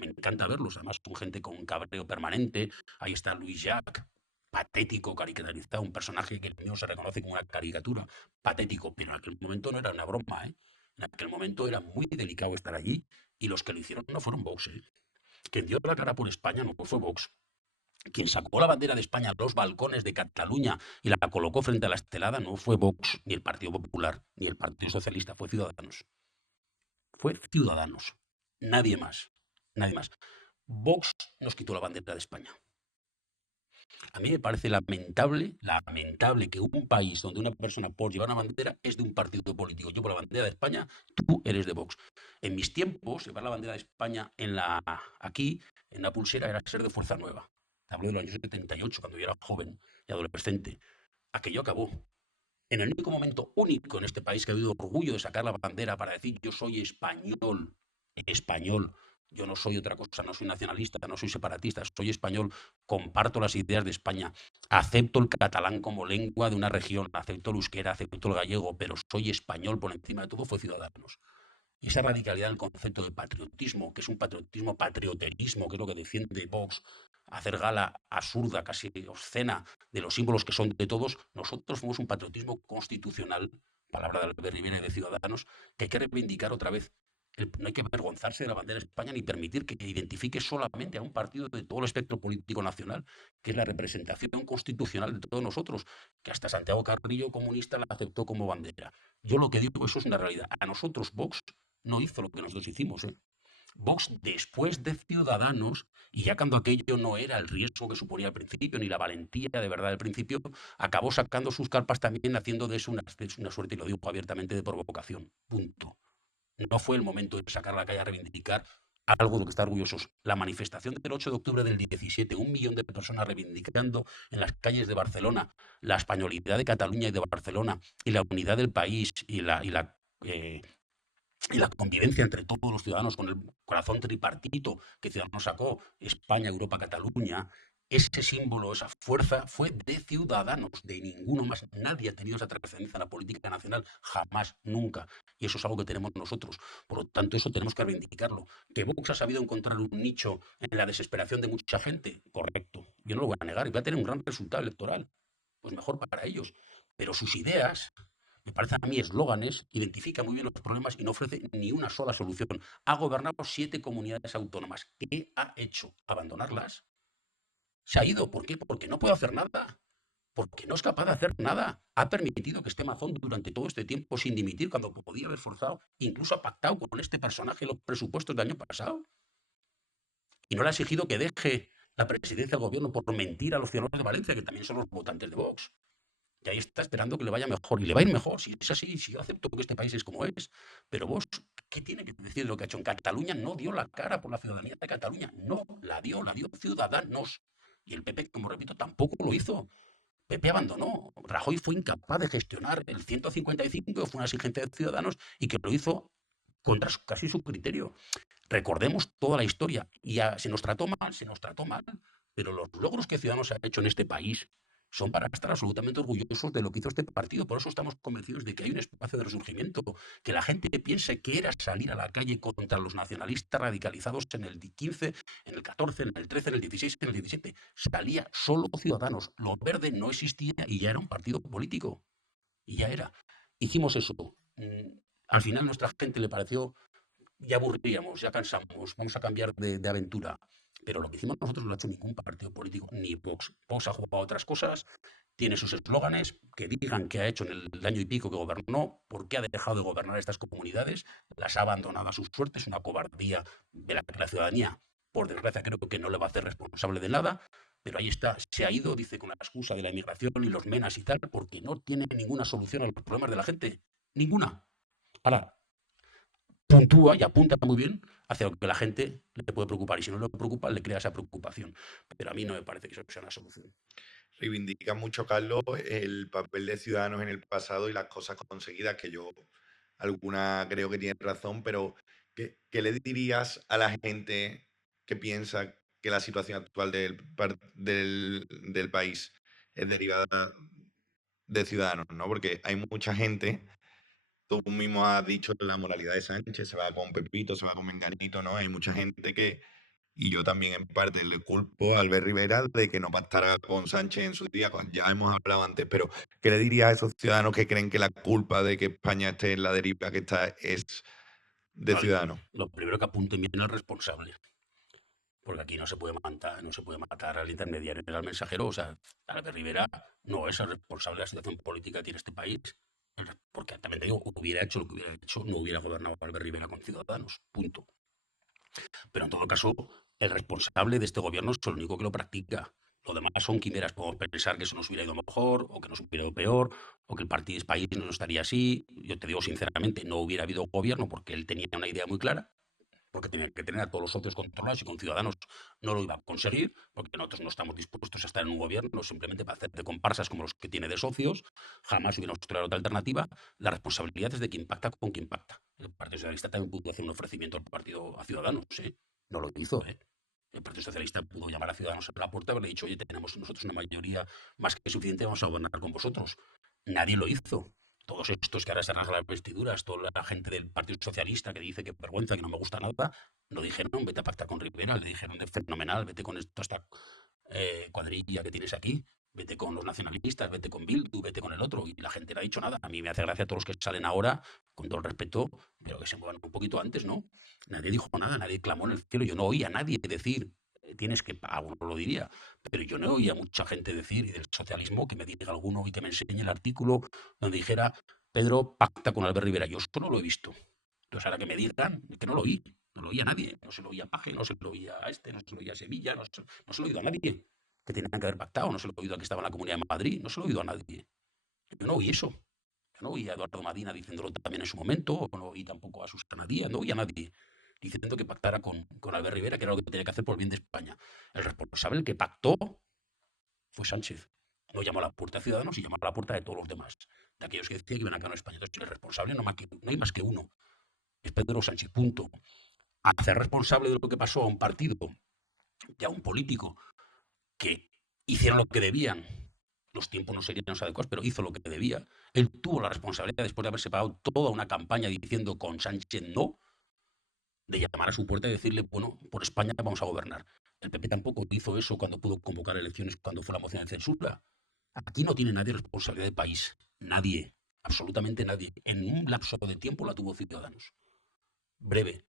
Me encanta verlos, además son gente con un cabreo permanente. Ahí está Luis Jacques, patético, caricaturizado, un personaje que el mío se reconoce como una caricatura, patético, pero en aquel momento no era una broma, ¿eh? En aquel momento era muy delicado estar allí y los que lo hicieron no fueron Vox, ¿eh? Quien dio la cara por España no fue Vox. Quien sacó la bandera de España a los balcones de Cataluña y la colocó frente a la estelada no fue Vox, ni el Partido Popular, ni el Partido Socialista, fue Ciudadanos. Fue Ciudadanos. Nadie más. Nadie más. Vox nos quitó la bandera de España. A mí me parece lamentable que un país donde una persona por llevar una bandera es de un partido político. Yo por la bandera de España, tú eres de Vox. En mis tiempos, llevar la bandera de España aquí, en la pulsera, era ser de Fuerza Nueva. Hablo de los años 78, cuando yo era joven y adolescente. Aquello acabó. En el único momento único en este país que ha habido orgullo de sacar la bandera para decir yo soy español, español, yo no soy otra cosa, no soy nacionalista, no soy separatista, soy español, comparto las ideas de España, acepto el catalán como lengua de una región, acepto el euskera, acepto el gallego, pero soy español por encima de todo, fue Ciudadanos. Esa radicalidad del concepto de patriotismo, que es un patriotismo, patrioterismo, que es lo que defiende Vox, hacer gala absurda, casi obscena, de los símbolos que son de todos, nosotros somos un patriotismo constitucional, palabra de Albert Rivera y de Ciudadanos, que hay que reivindicar otra vez. No hay que avergonzarse de la bandera de España ni permitir que identifique solamente a un partido de todo el espectro político nacional, que es la representación constitucional de todos nosotros, que hasta Santiago Carrillo, comunista, la aceptó como bandera. Yo lo que digo, eso es una realidad. A nosotros, Vox no hizo lo que nosotros hicimos, ¿eh? Vox, después de Ciudadanos, y ya cuando aquello no era el riesgo que suponía al principio, ni la valentía de verdad al principio, acabó sacando sus carpas también, haciendo de eso una suerte, y lo digo abiertamente, de provocación. Punto. No fue el momento de sacar a la calle a reivindicar algo de lo que está orgullosos. La manifestación del 8 de octubre del 17, 1 millón de personas reivindicando en las calles de Barcelona la españolidad de Cataluña y de Barcelona, y la unidad del país, y la convivencia entre todos los ciudadanos con el corazón tripartito que Ciudadanos sacó, España, Europa, Cataluña, ese símbolo, esa fuerza fue de Ciudadanos, de ninguno más. Nadie ha tenido esa trascendencia en la política nacional, jamás, nunca. Y eso es algo que tenemos nosotros. Por lo tanto, eso tenemos que reivindicarlo. ¿Que Vox ha sabido encontrar un nicho en la desesperación de mucha gente? Correcto. Yo no lo voy a negar y va a tener un gran resultado electoral. Pues mejor para ellos. Pero sus ideas me parecen a mí eslóganes, identifica muy bien los problemas y no ofrece ni una sola solución. Ha gobernado 7 comunidades autónomas. ¿Qué ha hecho? ¿Abandonarlas? Se ha ido. ¿Por qué? Porque no puede hacer nada. Porque no es capaz de hacer nada. Ha permitido que esté Mazón durante todo este tiempo sin dimitir cuando podía haber forzado. Incluso ha pactado con este personaje los presupuestos del año pasado. Y no le ha exigido que deje la presidencia del gobierno por mentir a los ciudadanos de Valencia, que también son los votantes de Vox. Y ahí está esperando que le vaya mejor. Y le va a ir mejor, si es así, si yo acepto que este país es como es. Pero vos, ¿qué tiene que decir de lo que ha hecho? En Cataluña no dio la cara por la ciudadanía de Cataluña. No, la dio Ciudadanos. Y el PP, como repito, tampoco lo hizo. PP abandonó. Rajoy fue incapaz de gestionar el 155, que fue una exigencia de Ciudadanos, y que lo hizo contra casi su criterio. Recordemos toda la historia. Y se nos trató mal, pero los logros que Ciudadanos ha hecho en este país son para estar absolutamente orgullosos de lo que hizo este partido. Por eso estamos convencidos de que hay un espacio de resurgimiento, que la gente piense que era salir a la calle contra los nacionalistas radicalizados en el 15, en el 14, en el 13, en el 16, en el 17. Salía solo Ciudadanos. Lo verde no existía y ya era un partido político. Y ya era. Hicimos eso. Al final nuestra gente le pareció, ya aburríamos, ya cansamos, vamos a cambiar de aventura. Pero lo que hicimos nosotros no lo ha hecho ningún partido político, ni Vox. Vox ha jugado a otras cosas, tiene sus eslóganes, que digan qué ha hecho en el año y pico que gobernó, por qué ha dejado de gobernar estas comunidades, las ha abandonado a su suerte, es una cobardía de la que la ciudadanía, por desgracia, creo que no le va a hacer responsable de nada, pero ahí está, se ha ido, dice, con la excusa de la inmigración y los menas y tal, porque no tiene ninguna solución a los problemas de la gente, ninguna. Ahora, puntúa y apunta muy bien hacia lo que la gente le puede preocupar. Y si no le preocupa, le crea esa preocupación. Pero a mí no me parece que eso sea una solución. Reivindica mucho, Carlos, el papel de Ciudadanos en el pasado y las cosas conseguidas, que yo alguna creo que tiene razón, pero ¿qué le dirías a la gente que piensa que la situación actual del país es derivada de Ciudadanos, ¿no? Porque hay mucha gente, tú mismo has dicho la moralidad de Sánchez, se va con Pepito, se va con Menganito, ¿no? Hay mucha gente que, y yo también en parte le culpo a Albert Rivera de que no pactara con Sánchez en su día, ya hemos hablado antes, pero ¿qué le dirías a esos ciudadanos que creen que la culpa de que España esté en la deriva que está es de Ciudadanos? Lo primero que apunten bien al responsable. Porque aquí no se puede matar al intermediario, al mensajero. O sea, Albert Rivera no es el responsable de la situación política que tiene este país. Porque también te digo, hubiera hecho lo que hubiera hecho, no hubiera gobernado Albert Rivera con Ciudadanos. Punto. Pero en todo caso, el responsable de este gobierno es el único que lo practica. Lo demás son quimeras. Podemos pensar que eso nos hubiera ido mejor, o que nos hubiera ido peor, o que el país no estaría así. Yo te digo sinceramente, no hubiera habido gobierno porque él tenía una idea muy clara, porque tenía que tener a todos los socios controlados y con Ciudadanos no lo iba a conseguir, porque nosotros no estamos dispuestos a estar en un gobierno simplemente para hacer de comparsas como los que tiene de socios. Jamás hubiéramos creado otra alternativa. La responsabilidad es de quien pacta con quien pacta. El Partido Socialista también pudo hacer un ofrecimiento a Ciudadanos, ¿eh? No lo hizo, ¿eh? El Partido Socialista pudo llamar a Ciudadanos a la puerta y haberle dicho, oye, tenemos nosotros una mayoría más que suficiente, vamos a gobernar con vosotros. Nadie lo hizo. Todos estos que ahora se rasgan las vestiduras, toda la gente del Partido Socialista que dice que vergüenza, que no me gusta nada, no dijeron, vete a pactar con Rivera, le dijeron de fenomenal, vete con esta cuadrilla que tienes aquí, vete con los nacionalistas, vete con Bildu, vete con el otro, y la gente no ha dicho nada. A mí me hace gracia a todos los que salen ahora, con todo el respeto, pero que se muevan un poquito antes, ¿no? Nadie dijo nada, nadie clamó en el cielo, yo no oí a nadie decir, tienes que pagar, uno lo diría, pero yo no oía a mucha gente decir, y del socialismo, que me diga alguno y que me enseñe el artículo donde dijera, Pedro pacta con Albert Rivera. Yo esto no lo he visto. Entonces ahora que me digan, que no lo oí, no lo oía a nadie, no se lo oía a Paje, no se lo oía a este, no se lo oía a Sevilla, no se lo he oído a nadie que tenían que haber pactado, no se lo he oído a que estaba en la Comunidad de Madrid, no se lo he oído a nadie. Yo no oí eso. Yo no oí a Eduardo Madina diciéndolo también en su momento, o no oí tampoco a Susana Díaz, no oí a nadie diciendo que pactara con Albert Rivera, que era lo que tenía que hacer por el bien de España. El responsable, el que pactó, fue Sánchez. No llamó a la puerta de Ciudadanos y llamó a la puerta de todos los demás, de aquellos que decían que iban a ganar España. Entonces, el responsable no hay más que uno, es Pedro Sánchez, punto. Hacer responsable de lo que pasó a un partido y a un político que hicieron lo que debían, los tiempos no serían los adecuados, pero hizo lo que debía. Él tuvo la responsabilidad, después de haberse pagado toda una campaña diciendo con Sánchez no, de llamar a su puerta y decirle, bueno, por España vamos a gobernar. El PP tampoco hizo eso cuando pudo convocar elecciones, cuando fue la moción de censura. Aquí no tiene nadie responsabilidad del país. Nadie. absolutamente nadie. En un lapso de tiempo la tuvo Ciudadanos. Breve.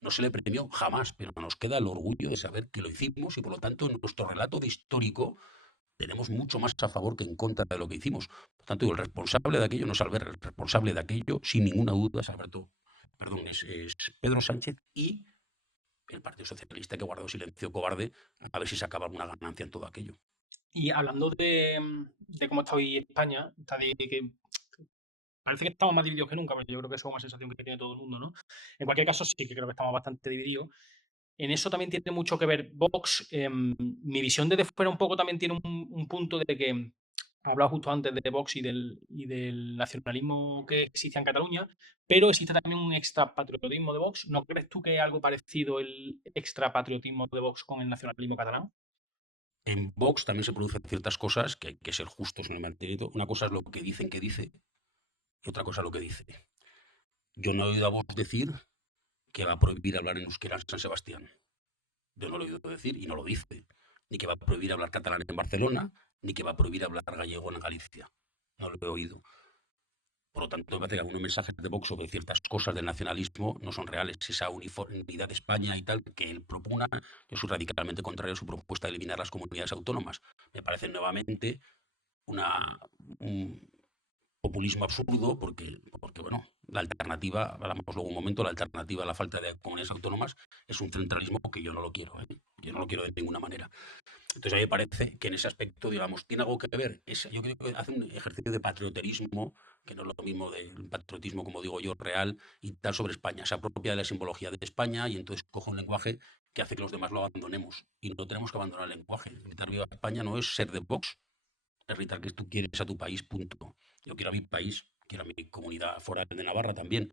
No se le premió jamás, pero nos queda el orgullo de saber que lo hicimos y por lo tanto en nuestro relato de histórico tenemos mucho más a favor que en contra de lo que hicimos. Por tanto, el responsable de aquello no es Albert, el responsable de aquello, sin ninguna duda, es es Pedro Sánchez y el Partido Socialista, que guardó silencio cobarde a ver si sacaba alguna ganancia en todo aquello. Y hablando de cómo está hoy España, parece que estamos más divididos que nunca, pero yo creo que esa es una sensación que tiene todo el mundo, ¿no? En cualquier caso, sí que creo que estamos bastante divididos. En eso también tiene mucho que ver Vox. Mi visión desde fuera un poco también tiene un punto de que hablaba justo antes de Vox y del nacionalismo que existe en Cataluña, pero existe también un extrapatriotismo de Vox. ¿No crees tú que es algo parecido el extrapatriotismo de Vox con el nacionalismo catalán? En Vox también se producen ciertas cosas que hay que ser justos en el mantenido. Una cosa es lo que dicen que dice y otra cosa es lo que dice. Yo no he oído a Vox decir que va a prohibir hablar en euskera en San Sebastián. Yo no lo he oído decir y no lo dice. Ni que va a prohibir hablar catalán en Barcelona, ni que va a prohibir hablar gallego en Galicia. No lo he oído. Por lo tanto, me parece que algunos mensajes de Vox sobre ciertas cosas del nacionalismo no son reales. Esa uniformidad de España y tal que él propugna, yo soy radicalmente contrario a su propuesta de eliminar las comunidades autónomas. Me parece nuevamente un populismo absurdo porque, bueno, la alternativa, hablamos luego un momento, la alternativa a la falta de comunidades autónomas es un centralismo que yo no lo quiero, ¿eh? Yo no lo quiero de ninguna manera. Entonces a mí me parece que en ese aspecto, digamos, tiene algo que ver. Yo creo que hace un ejercicio de patrioterismo, que no es lo mismo del patriotismo, como digo yo, real y tal sobre España. Se apropia de la simbología de España y entonces coge un lenguaje que hace que los demás lo abandonemos. Y no tenemos que abandonar el lenguaje. Gritar viva España no es ser de Vox, es gritar que tú quieres a tu país, punto. Yo quiero a mi país, quiero a mi comunidad foral de Navarra también,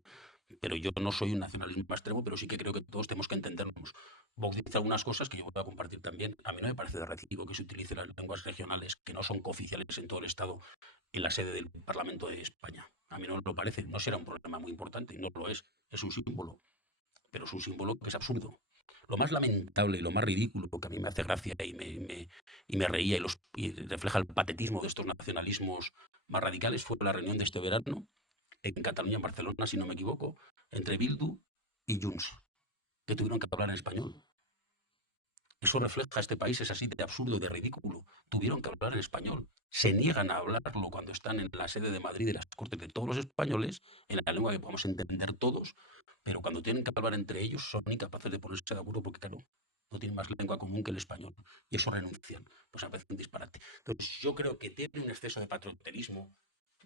pero yo no soy un nacionalismo extremo, pero sí que creo que todos tenemos que entendernos. Vox dice algunas cosas que yo voy a compartir también. A mí no me parece de recibo que se utilicen las lenguas regionales que no son cooficiales en todo el Estado en la sede del Parlamento de España. A mí no lo parece, no será un problema muy importante, no lo es un símbolo, pero es un símbolo que es absurdo. Lo más lamentable y lo más ridículo que a mí me hace gracia y me reía y refleja el patetismo de estos nacionalismos más radicales fue la reunión de este verano en Cataluña, en Barcelona, si no me equivoco, entre Bildu y Junts, que tuvieron que hablar en español. Eso refleja este país, es así de absurdo, de ridículo. Tuvieron que hablar en español. Se niegan a hablarlo cuando están en la sede de Madrid de las Cortes de todos los españoles, en la lengua que podemos entender todos, pero cuando tienen que hablar entre ellos son incapaces de ponerse de acuerdo porque, claro, no tienen más lengua común que el español. Y eso renuncian. Pues me parece un disparate. Entonces, yo creo que tiene un exceso de patrioterismo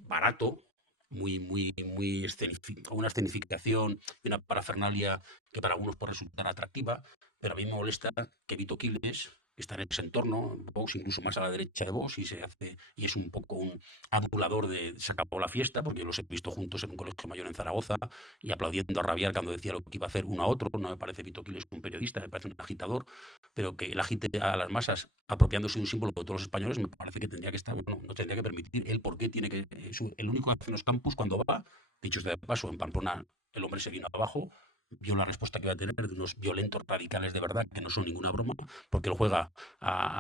barato, una escenificación y una parafernalia que para algunos puede resultar atractiva, pero a mí me molesta que Vito Quiles, que está en ese entorno, Vox, incluso más a la derecha de Vox, y es un poco un adulador de se acabó la fiesta, porque los he visto juntos en un colegio mayor en Zaragoza y aplaudiendo a rabiar cuando decía lo que iba a hacer uno a otro. No me parece Vito Quiles un periodista, me parece un agitador, pero que él agite a las masas apropiándose de un símbolo de todos los españoles, me parece que tendría que estar, bueno, no tendría que permitir. Él, ¿por qué tiene que? El único que hace en los campus cuando va, dicho sea de paso, en Pamplona el hombre se vino abajo, vio la respuesta que iba a tener de unos violentos radicales de verdad, que no son ninguna broma, porque él juega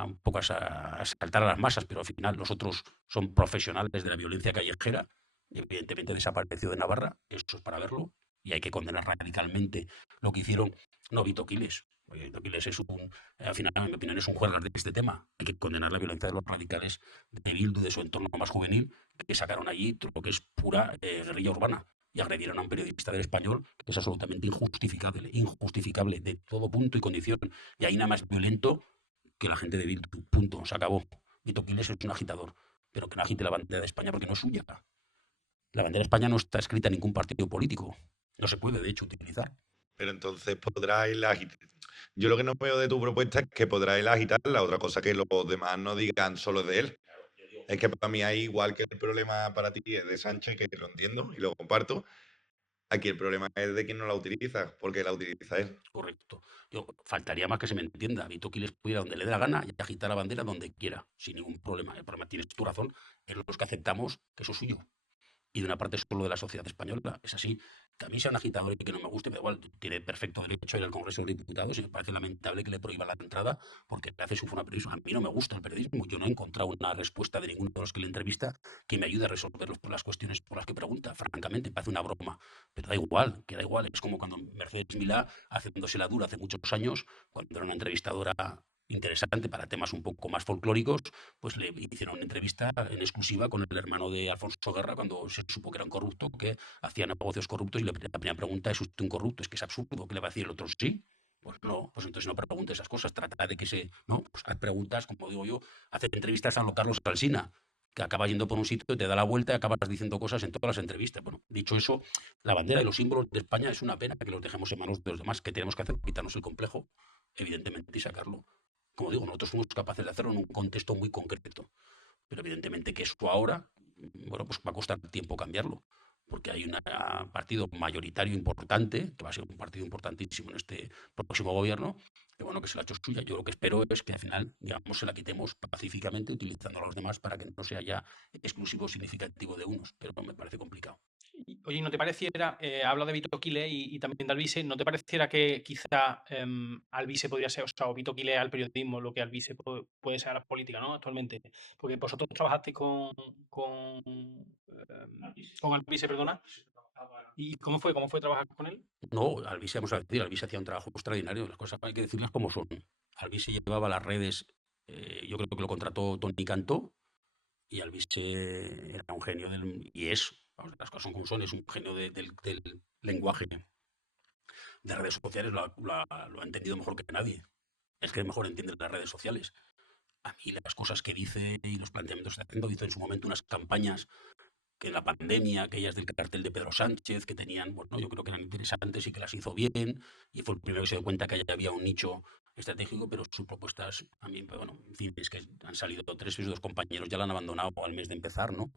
un poco a saltar a las masas, pero al final los otros son profesionales de la violencia callejera, y evidentemente desapareció de Navarra, eso es para verlo, y hay que condenar radicalmente lo que hicieron, no Vito Quiles. Vito Quiles es al final, en mi opinión, es un juez de este tema. Hay que condenar la violencia de los radicales de Bildu, de su entorno más juvenil, que sacaron allí lo que es pura guerrilla urbana y agredieron a un periodista del Español, que es absolutamente injustificable de todo punto y condición. Y ahí nada más violento que la gente de Bildu. Punto, se acabó. Vito Quiles es un agitador, pero que no agite la bandera de España porque no es suya. La bandera de España no está escrita en ningún partido político. No se puede, de hecho, utilizar. Pero entonces podrá él agitar. Yo lo que no veo de tu propuesta es que podrá él agitar, la otra cosa que los demás no digan solo de él. Es que para mí hay igual que el problema para ti es de Sánchez, que lo entiendo y lo comparto. Aquí el problema es de quien no la utiliza, porque la utiliza él. Correcto. Faltaría más que se me entienda. Vito Quiles puede ir a donde le dé la gana y agitar la bandera donde quiera, sin ningún problema. El problema, tienes tu razón, es los que aceptamos que eso es suyo. y de una parte solo de la sociedad española. Es así. Que a mí sea un agitador y que no me guste, pero igual tiene perfecto derecho a ir al Congreso de los Diputados y me parece lamentable que le prohíba la entrada porque le hace sufrir una periodismo. A mí no me gusta el periodismo. Yo no he encontrado una respuesta de ninguno de los que le entrevista que me ayude a resolver las cuestiones por las que pregunta. Francamente, parece una broma. Pero da igual, que da igual. Es como cuando Mercedes Milá, haciéndose la dura hace muchos años, cuando era una entrevistadora interesante para temas un poco más folclóricos, pues le hicieron una entrevista en exclusiva con el hermano de Alfonso Guerra cuando se supo que era un corrupto, que hacía negocios corruptos y la primera pregunta es: ¿usted un corrupto? Es que es absurdo. ¿Qué le va a decir el otro? Sí. Pues no, pues entonces no pregunte esas cosas, trata de que no, pues haz preguntas, como digo yo, hace entrevistas a lo Carlos Alsina, que acaba yendo por un sitio, te da la vuelta y acabas diciendo cosas en todas las entrevistas. Bueno, dicho eso, la bandera y los símbolos de España es una pena que los dejemos en manos de los demás, que tenemos que hacer, quitarnos el complejo, evidentemente, y sacarlo. Como digo, nosotros somos capaces de hacerlo en un contexto muy concreto, pero evidentemente que eso ahora, bueno, pues va a costar tiempo cambiarlo, porque hay un partido mayoritario importante, que va a ser un partido importantísimo en este próximo gobierno, que bueno, que se la ha hecho suya. Yo lo que espero es que al final, digamos, se la quitemos pacíficamente utilizando a los demás para que no sea ya exclusivo significativo de unos, pero me parece complicado. Oye, ¿no te pareciera, habla de Vito Quile y también de Alvise, ¿no te pareciera que quizá Alvise podría ser, o sea, o Vito Quile al periodismo lo que Alvise puede ser a la política, ¿no? Actualmente. Porque vosotros trabajasteis con Alvise, perdona. ¿Y cómo fue trabajar con él? No, Alvise, vamos a decir, Alvise hacía un trabajo extraordinario, las cosas hay que decirlas como son. Alvise llevaba las redes, yo creo que lo contrató Tony Cantó, y Alvise era un genio y es, vamos, las cosas son como son, es un genio del lenguaje de redes sociales, lo ha entendido mejor que nadie. Es que mejor entiende las redes sociales. A mí las cosas que dice y los planteamientos que está haciendo, hizo en su momento unas campañas que en la pandemia, aquellas del cartel de Pedro Sánchez, que tenían, bueno, yo creo que eran interesantes y que las hizo bien, y fue el primero que se dio cuenta que había un nicho estratégico, pero sus propuestas, a mí, bueno, en fin, es que han salido 3 y sus 2 compañeros ya la han abandonado al mes de empezar, ¿no?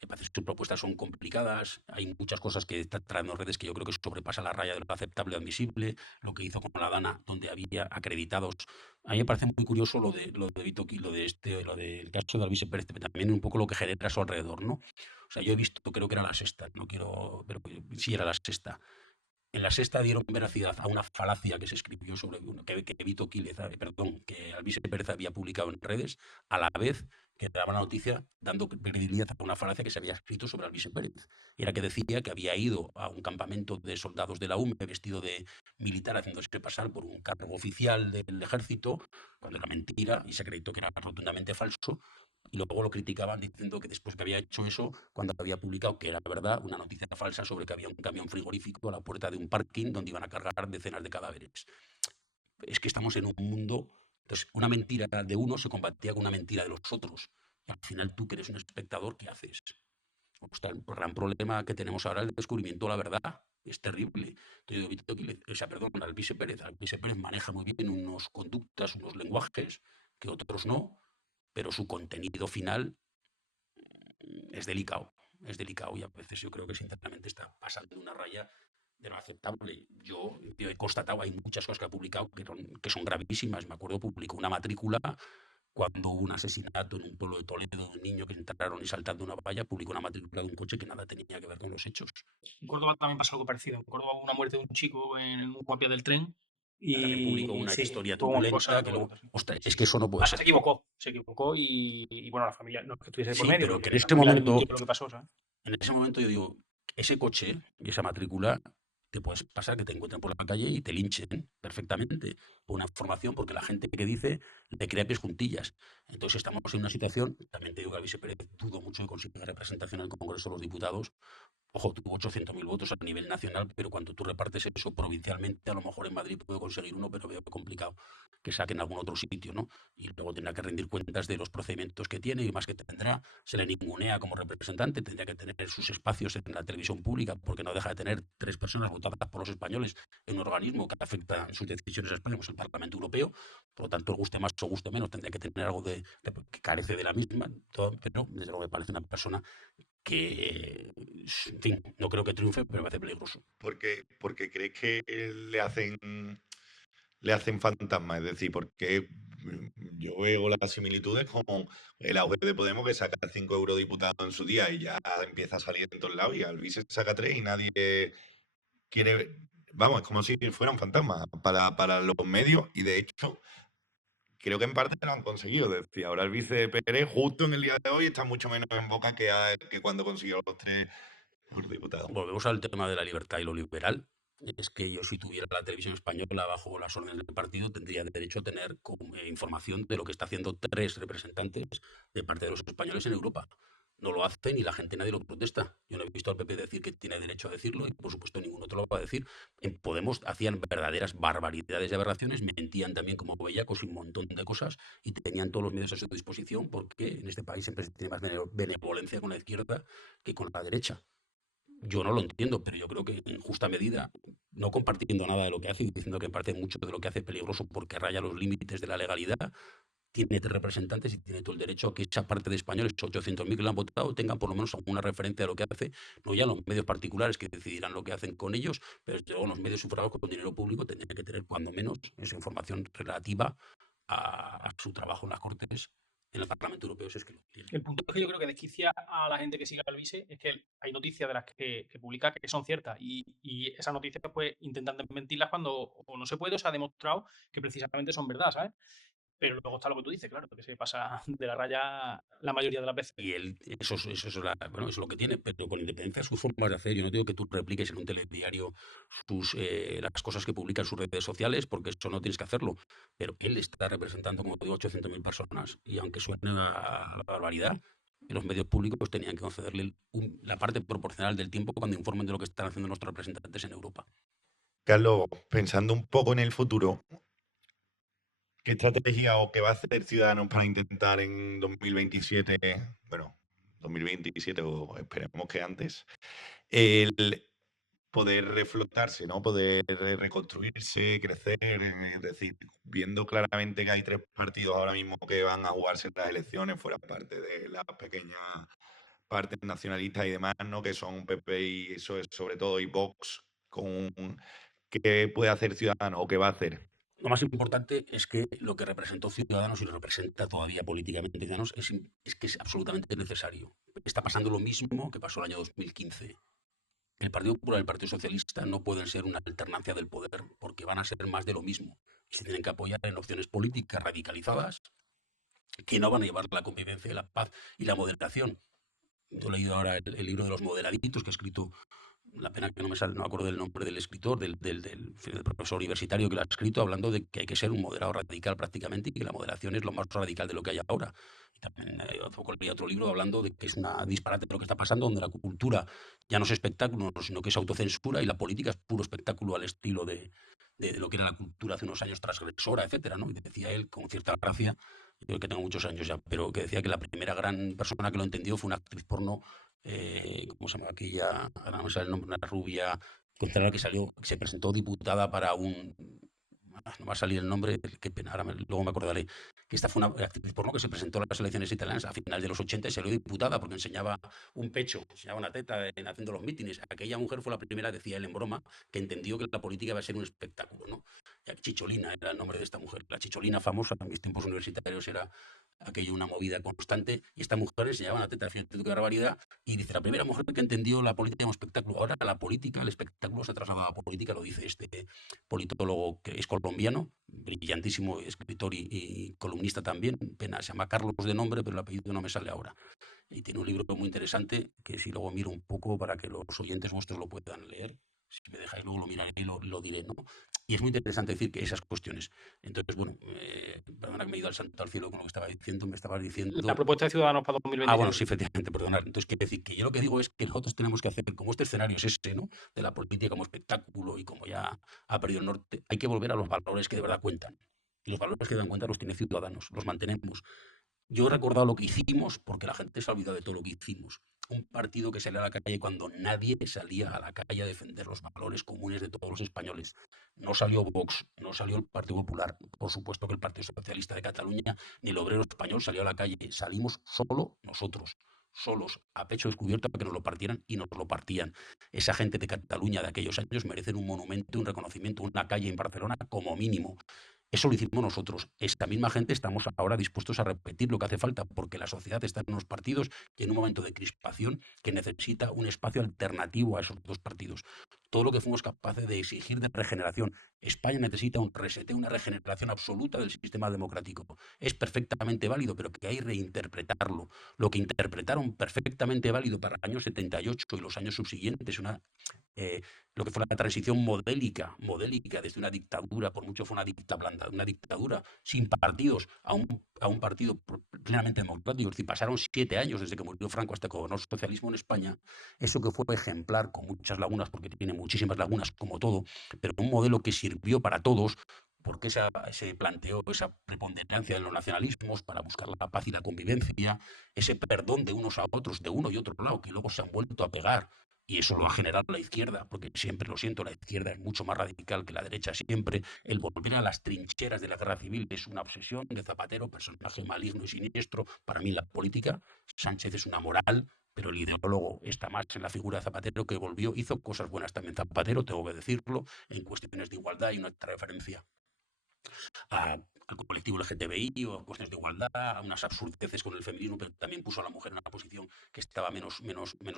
Me parece que sus propuestas son complicadas, hay muchas cosas que están trayendo redes que yo creo que sobrepasa la raya de lo aceptable o admisible, lo que hizo con la Dana, donde había acreditados. A mí me parece muy curioso lo de Vito, lo del caso de Alvise Pérez, pero también un poco lo que genera a su alrededor, ¿no? O sea, yo he visto, creo que era la sexta, no quiero, pero sí era la sexta. En la sexta dieron veracidad a una falacia que se escribió sobre que Vito Quílez, perdón, que Alvise Pérez había publicado en redes, a la vez que daba la noticia dando credibilidad a una falacia que se había escrito sobre Alvise Pérez. Y era que decía que había ido a un campamento de soldados de la UME vestido de militar, haciéndose pasar por un cargo oficial del ejército, cuando era mentira y se acreditó que era rotundamente falso. Y luego lo criticaban diciendo que después que había hecho eso, cuando había publicado que era verdad, una noticia falsa sobre que había un camión frigorífico a la puerta de un parking donde iban a cargar decenas de cadáveres. Es que estamos en un mundo, entonces una mentira de uno se combatía con una mentira de los otros. Y al final tú que eres un espectador, ¿qué haces? O sea, el gran problema que tenemos ahora es el descubrimiento de la verdad. Es terrible. Alvise Pérez maneja muy bien unos conductas, unos lenguajes que otros no, pero su contenido final es delicado y a veces yo creo que sinceramente está pasando una raya de lo aceptable. Yo he constatado, hay muchas cosas que ha publicado que son gravísimas. Me acuerdo, publicó una matrícula cuando hubo un asesinato en un pueblo de Toledo de un niño que entraron y saltando una valla, publicó una matrícula de un coche que nada tenía que ver con los hechos. En Córdoba también pasó algo parecido. En Córdoba hubo una muerte de un chico en un guardia del tren. También publicó una Sí, historia tuvo una cosa truculenta que luego, ostras, es que eso no puede se ser. equivocó y bueno, la familia, no es que estuviese por Sí, medio, pero que en la ese familia momento, desmintió lo que pasó, ¿sabes? en ese momento yo digo, ese coche y esa matrícula te puedes pasar que te encuentren por la calle y te linchen perfectamente por una información, porque la gente que dice le crea pies juntillas. Entonces estamos en una situación, también te digo que Alvise Pérez dudo mucho de conseguir representación en el Congreso de los Diputados. Ojo, tuvo 800.000 votos a nivel nacional, pero cuando tú repartes eso provincialmente, a lo mejor en Madrid puede conseguir uno, pero veo complicado que saquen algún otro sitio, ¿no? Y luego tendrá que rendir cuentas de los procedimientos que tiene y más que tendrá. Se le ningunea como representante, tendría que tener sus espacios en la televisión pública, porque no deja de tener 3 personas votadas por los españoles en un organismo que afecta sus decisiones a España, pues el Parlamento Europeo. Por lo tanto, guste más o guste menos, tendría que tener algo que carece de la misma, pero desde luego me parece una persona que, en fin, no creo que triunfe, pero me parece peligroso. Porque crees que le hacen fantasma, es decir, porque yo veo las similitudes con el auge de Podemos, que saca 5 eurodiputados en su día y ya empieza a salir en todos lados, y Albiol saca 3 y nadie quiere. Vamos, es como si fuera un fantasma para los medios, y de hecho creo que en parte lo han conseguido. Es decir, ahora el vice Pérez, justo en el día de hoy, está mucho menos en boca que cuando consiguió los 3 eurodiputados. Volvemos al tema de la libertad y lo liberal. Es que yo, si tuviera la televisión española bajo las órdenes del partido, tendría derecho a tener información de lo que está haciendo 3 representantes de parte de los españoles en Europa. No lo hacen y la gente, nadie lo protesta. Yo no he visto al PP decir que tiene derecho a decirlo, y por supuesto ningún otro lo va a decir. En Podemos hacían verdaderas barbaridades y aberraciones, mentían también como bellacos y un montón de cosas, y tenían todos los medios a su disposición, porque en este país siempre se tiene más benevolencia con la izquierda que con la derecha. Yo no lo entiendo, pero yo creo que en justa medida, no compartiendo nada de lo que hace y diciendo que en parte mucho de lo que hace es peligroso porque raya los límites de la legalidad, tiene 3 representantes y tiene todo el derecho a que esa parte de españoles, 800.000 que lo han votado, tengan por lo menos alguna referencia a lo que hace, no ya los medios particulares que decidirán lo que hacen con ellos, pero desde luego los medios sufragados con dinero público tendrían que tener cuando menos esa información relativa a su trabajo en las Cortes, en el Parlamento Europeo, si es que lo tiene. El punto es que yo creo que desquicia a la gente que sigue al Vise es que hay noticias de las que publica que son ciertas, y esas noticias pues intentan desmentirlas cuando o no se puede o se ha demostrado que precisamente son verdad, ¿sabes? Pero luego está lo que tú dices, claro, que se pasa de la raya la mayoría de las veces. Y eso es lo que tiene, pero con independencia de sus formas de hacer. Yo no digo que tú repliques en un telediario las cosas que publica en sus redes sociales, porque eso no tienes que hacerlo. Pero él está representando, como te digo, 800.000 personas. Y aunque suene a la barbaridad, los medios públicos tenían que concederle la parte proporcional del tiempo cuando informen de lo que están haciendo nuestros representantes en Europa. Carlos, pensando un poco en el futuro, ¿qué estrategia o qué va a hacer Ciudadanos para intentar en 2027, bueno, 2027 o esperemos que antes, el poder reflotarse, ¿no? Poder reconstruirse, crecer? Es decir, viendo claramente que hay 3 partidos ahora mismo que van a jugarse las elecciones, fuera parte de las pequeñas partes nacionalistas y demás, ¿no? Que son PP y eso es sobre todo, y Vox, ¿qué puede hacer Ciudadanos o qué va a hacer? Lo más importante es que lo que representó Ciudadanos y lo representa todavía políticamente Ciudadanos es que es absolutamente necesario. Está pasando lo mismo que pasó el año 2015. El Partido Popular y el Partido Socialista no pueden ser una alternancia del poder porque van a ser más de lo mismo. Y se tienen que apoyar en opciones políticas radicalizadas que no van a llevar la convivencia, la paz y la moderación. Yo he leído ahora el libro de los moderaditos que ha escrito, la pena que no me acuerdo del nombre del escritor, del profesor universitario que lo ha escrito, hablando de que hay que ser un moderado radical prácticamente, y que la moderación es lo más radical de lo que hay ahora. Y también leí otro libro hablando de que es una disparate de lo que está pasando, donde la cultura ya no es espectáculo, sino que es autocensura, y la política es puro espectáculo al estilo de lo que era la cultura hace unos años, transgresora, etcétera, ¿no? Y decía él con cierta gracia, yo que tengo muchos años ya, pero que decía que la primera gran persona que lo entendió fue una actriz porno, ¿cómo se llama aquella? Ahora no me sale el nombre, una rubia, contra la que se presentó diputada para un. No va a salir el nombre, qué pena, ahora luego me acordaré. Que esta fue una actriz porno que se presentó a las elecciones italianas a finales de los 80 y salió diputada porque enseñaba un pecho, enseñaba una teta haciendo los mítines. Aquella mujer fue la primera, decía él en broma, que entendió que la política iba a ser un espectáculo, ¿no? Chicholina era el nombre de esta mujer. La Chicholina famosa en mis tiempos universitarios era aquello una movida constante, y esta mujer enseñaba una teta, fíjate tú qué barbaridad, y dice, la primera mujer que entendió la política como espectáculo. Ahora la política, el espectáculo se ha trasladado a la política, lo dice este politólogo que es colombiano, brillantísimo escritor y columnista también, pena, se llama Carlos de nombre, pero el apellido no me sale ahora. Y tiene un libro muy interesante que si luego miro un poco para que los oyentes vuestros lo puedan leer, si me dejáis luego lo miraré y lo diré, ¿no? Y es muy interesante decir que esas cuestiones. Entonces, bueno, perdona que me he ido al santo al cielo con lo que estaba diciendo, me estabas diciendo. La propuesta de Ciudadanos para 2027. Ah, bueno, sí, efectivamente, perdonad. Entonces, quiero decir que yo lo que digo es que nosotros tenemos que hacer, como este escenario es ese, ¿no? De la política como espectáculo y como ya ha perdido el norte, hay que volver a los valores que de verdad cuentan. Y los valores que dan cuenta los tiene Ciudadanos, los mantenemos. Yo he recordado lo que hicimos porque la gente se ha olvidado de todo lo que hicimos. Un partido que salía a la calle cuando nadie salía a la calle a defender los valores comunes de todos los españoles. No salió Vox, no salió el Partido Popular, por supuesto que el Partido Socialista de Cataluña, ni el Obrero Español salió a la calle. Salimos solo nosotros, solos, a pecho descubierto, a que nos lo partieran, y nos lo partían. Esa gente de Cataluña de aquellos años merecen un monumento, un reconocimiento, una calle en Barcelona como mínimo. Eso lo hicimos nosotros. Esta misma gente estamos ahora dispuestos a repetir lo que hace falta, porque la sociedad está en unos partidos y en un momento de crispación que necesita un espacio alternativo a esos dos partidos. Todo lo que fuimos capaces de exigir de regeneración. España necesita un reseteo, una regeneración absoluta del sistema democrático. Es perfectamente válido, pero que hay que reinterpretarlo. Lo que interpretaron perfectamente válido para el año 78 y los años subsiguientes, eh, lo que fue la transición modélica desde una dictadura, por mucho fue una dictadura sin partidos, a un partido plenamente democrático. Es decir, pasaron 7 años desde que murió Franco hasta que gobernó el socialismo en España. Eso que fue ejemplar, con muchas lagunas, porque tiene muchísimas lagunas como todo, pero un modelo que sirvió para todos, porque se planteó esa preponderancia de los nacionalismos para buscar la paz y la convivencia, ese perdón de unos a otros, de uno y otro lado, que luego se han vuelto a pegar. Y eso lo ha generado la izquierda, porque siempre lo siento, la izquierda es mucho más radical que la derecha siempre. El volver a las trincheras de la guerra civil es una obsesión de Zapatero, personaje maligno y siniestro. Para mí la política, Sánchez es una moral, pero el ideólogo está más en la figura de Zapatero, que hizo cosas buenas también Zapatero, tengo que decirlo, en cuestiones de igualdad y una referencia al colectivo LGTBI o a cuestiones de igualdad, a unas absurdeces con el feminismo, pero también puso a la mujer en una posición que estaba menos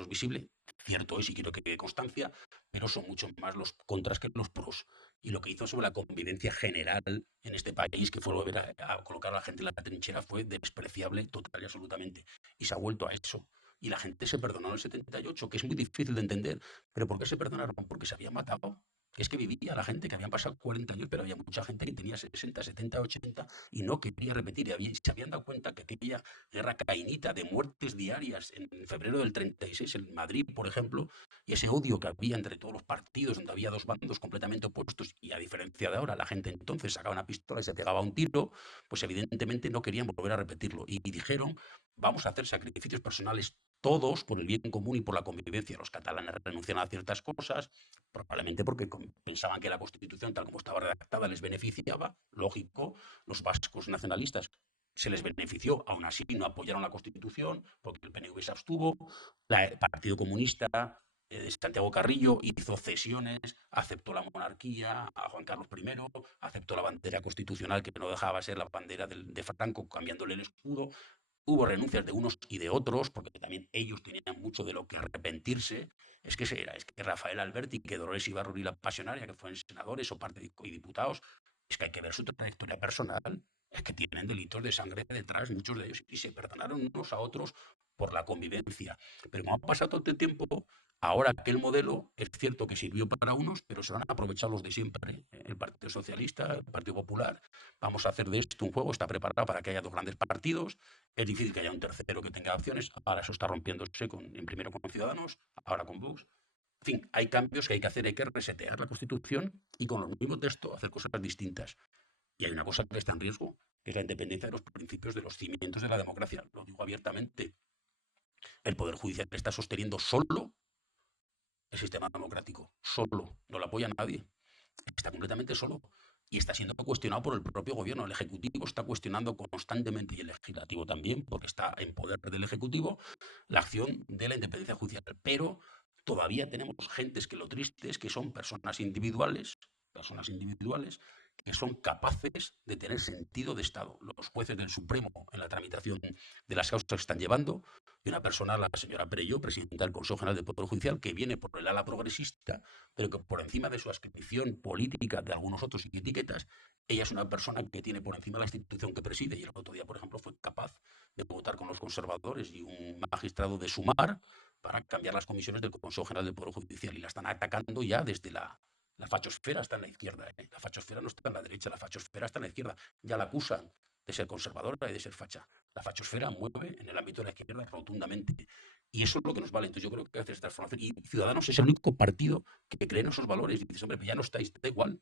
visible. Cierto es, y quiero que quede constancia, pero son mucho más los contras que los pros. Y lo que hizo sobre la convivencia general en este país, que fue volver a colocar a la gente en la trinchera, fue despreciable total y absolutamente. Y se ha vuelto a eso. Y la gente se perdonó en el 78, que es muy difícil de entender. ¿Pero por qué se perdonaron? Porque se habían matado. Es que vivía la gente que habían pasado 40 años, pero había mucha gente que tenía 60, 70, 80 y no quería repetir. Se habían dado cuenta que aquella guerra cainita de muertes diarias en febrero del 36 en Madrid, por ejemplo, y ese odio que había entre todos los partidos, donde había dos bandos completamente opuestos, y a diferencia de ahora, la gente entonces sacaba una pistola y se pegaba un tiro, pues evidentemente no querían volver a repetirlo. Y dijeron, vamos a hacer sacrificios personales todos por el bien común y por la convivencia. Los catalanes renunciaron a ciertas cosas, probablemente porque pensaban que la Constitución, tal como estaba redactada, les beneficiaba. Lógico, los vascos nacionalistas se les benefició, aún así no apoyaron la Constitución, porque el PNV se abstuvo. El Partido Comunista de Santiago Carrillo hizo cesiones, aceptó la monarquía a Juan Carlos I, aceptó la bandera constitucional, que no dejaba ser la bandera de Franco, cambiándole el escudo. Hubo renuncias de unos y de otros, porque también ellos tenían mucho de lo que arrepentirse. Es que Rafael Alberti, que Dolores Ibarruri la Pasionaria, que fueron senadores o parte y diputados, es que hay que ver su trayectoria personal. Es que tienen delitos de sangre detrás, muchos de ellos, y se perdonaron unos a otros por la convivencia. Pero como ha pasado todo el tiempo, ahora aquel modelo es cierto que sirvió para unos, pero se van a aprovechar los de siempre. El Partido Socialista, el Partido Popular. Vamos a hacer de esto un juego, está preparado para que haya dos grandes partidos. Es difícil que haya un tercero que tenga opciones. Ahora eso está rompiéndose primero con Ciudadanos, ahora con Vox. En fin, hay cambios que hay que hacer, hay que resetear la Constitución y con el mismo texto hacer cosas distintas. Y hay una cosa que está en riesgo, que es la independencia de los principios, de los cimientos de la democracia. Lo digo abiertamente. El Poder Judicial está sosteniendo solo el sistema democrático. Solo. No lo apoya nadie. Está completamente solo. Y está siendo cuestionado por el propio gobierno. El Ejecutivo está cuestionando constantemente, y el Legislativo también, porque está en poder del Ejecutivo, la acción de la independencia judicial. Pero todavía tenemos gentes que lo triste es que son personas individuales que son capaces de tener sentido de Estado. Los jueces del Supremo, en la tramitación de las causas que están llevando, y una persona, la señora Perelló, presidenta del Consejo General del Poder Judicial, que viene por el ala progresista, pero que por encima de su adscripción política de algunos otros y etiquetas, ella es una persona que tiene por encima la institución que preside, y el otro día, por ejemplo, fue capaz de votar con los conservadores y un magistrado de Sumar para cambiar las comisiones del Consejo General del Poder Judicial, y la están atacando ya desde la fachosfera está en la izquierda, ¿eh? La fachosfera no está en la derecha, la fachosfera está en la izquierda. Ya la acusan de ser conservadora y de ser facha. La fachosfera mueve en el ámbito de la izquierda rotundamente. Y eso es lo que nos vale. Entonces yo creo que hace esta transformación. Y Ciudadanos es el único partido que cree en esos valores. Y dices, hombre, pues ya no estáis, da igual.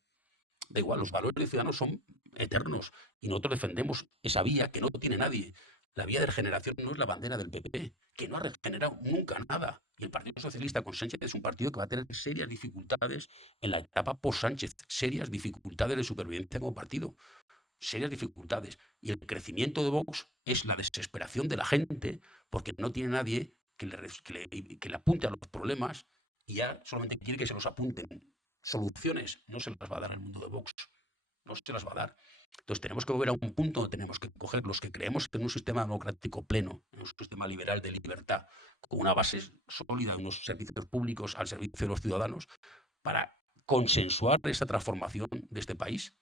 Da igual, los valores de Ciudadanos son eternos. Y nosotros defendemos esa vía que no tiene nadie. La vía de regeneración no es la bandera del PP, que no ha regenerado nunca nada. Y el Partido Socialista con Sánchez es un partido que va a tener serias dificultades en la etapa post-Sánchez, serias dificultades de supervivencia como partido, serias dificultades. Y el crecimiento de Vox es la desesperación de la gente porque no tiene nadie que le apunte a los problemas y ya solamente quiere que se los apunten. Soluciones no se las va a dar el mundo de Vox, no se las va a dar. Entonces tenemos que volver a un punto donde tenemos que coger los que creemos en un sistema democrático pleno, en un sistema liberal de libertad, con una base sólida, unos servicios públicos al servicio de los ciudadanos, para consensuar esa transformación de este país.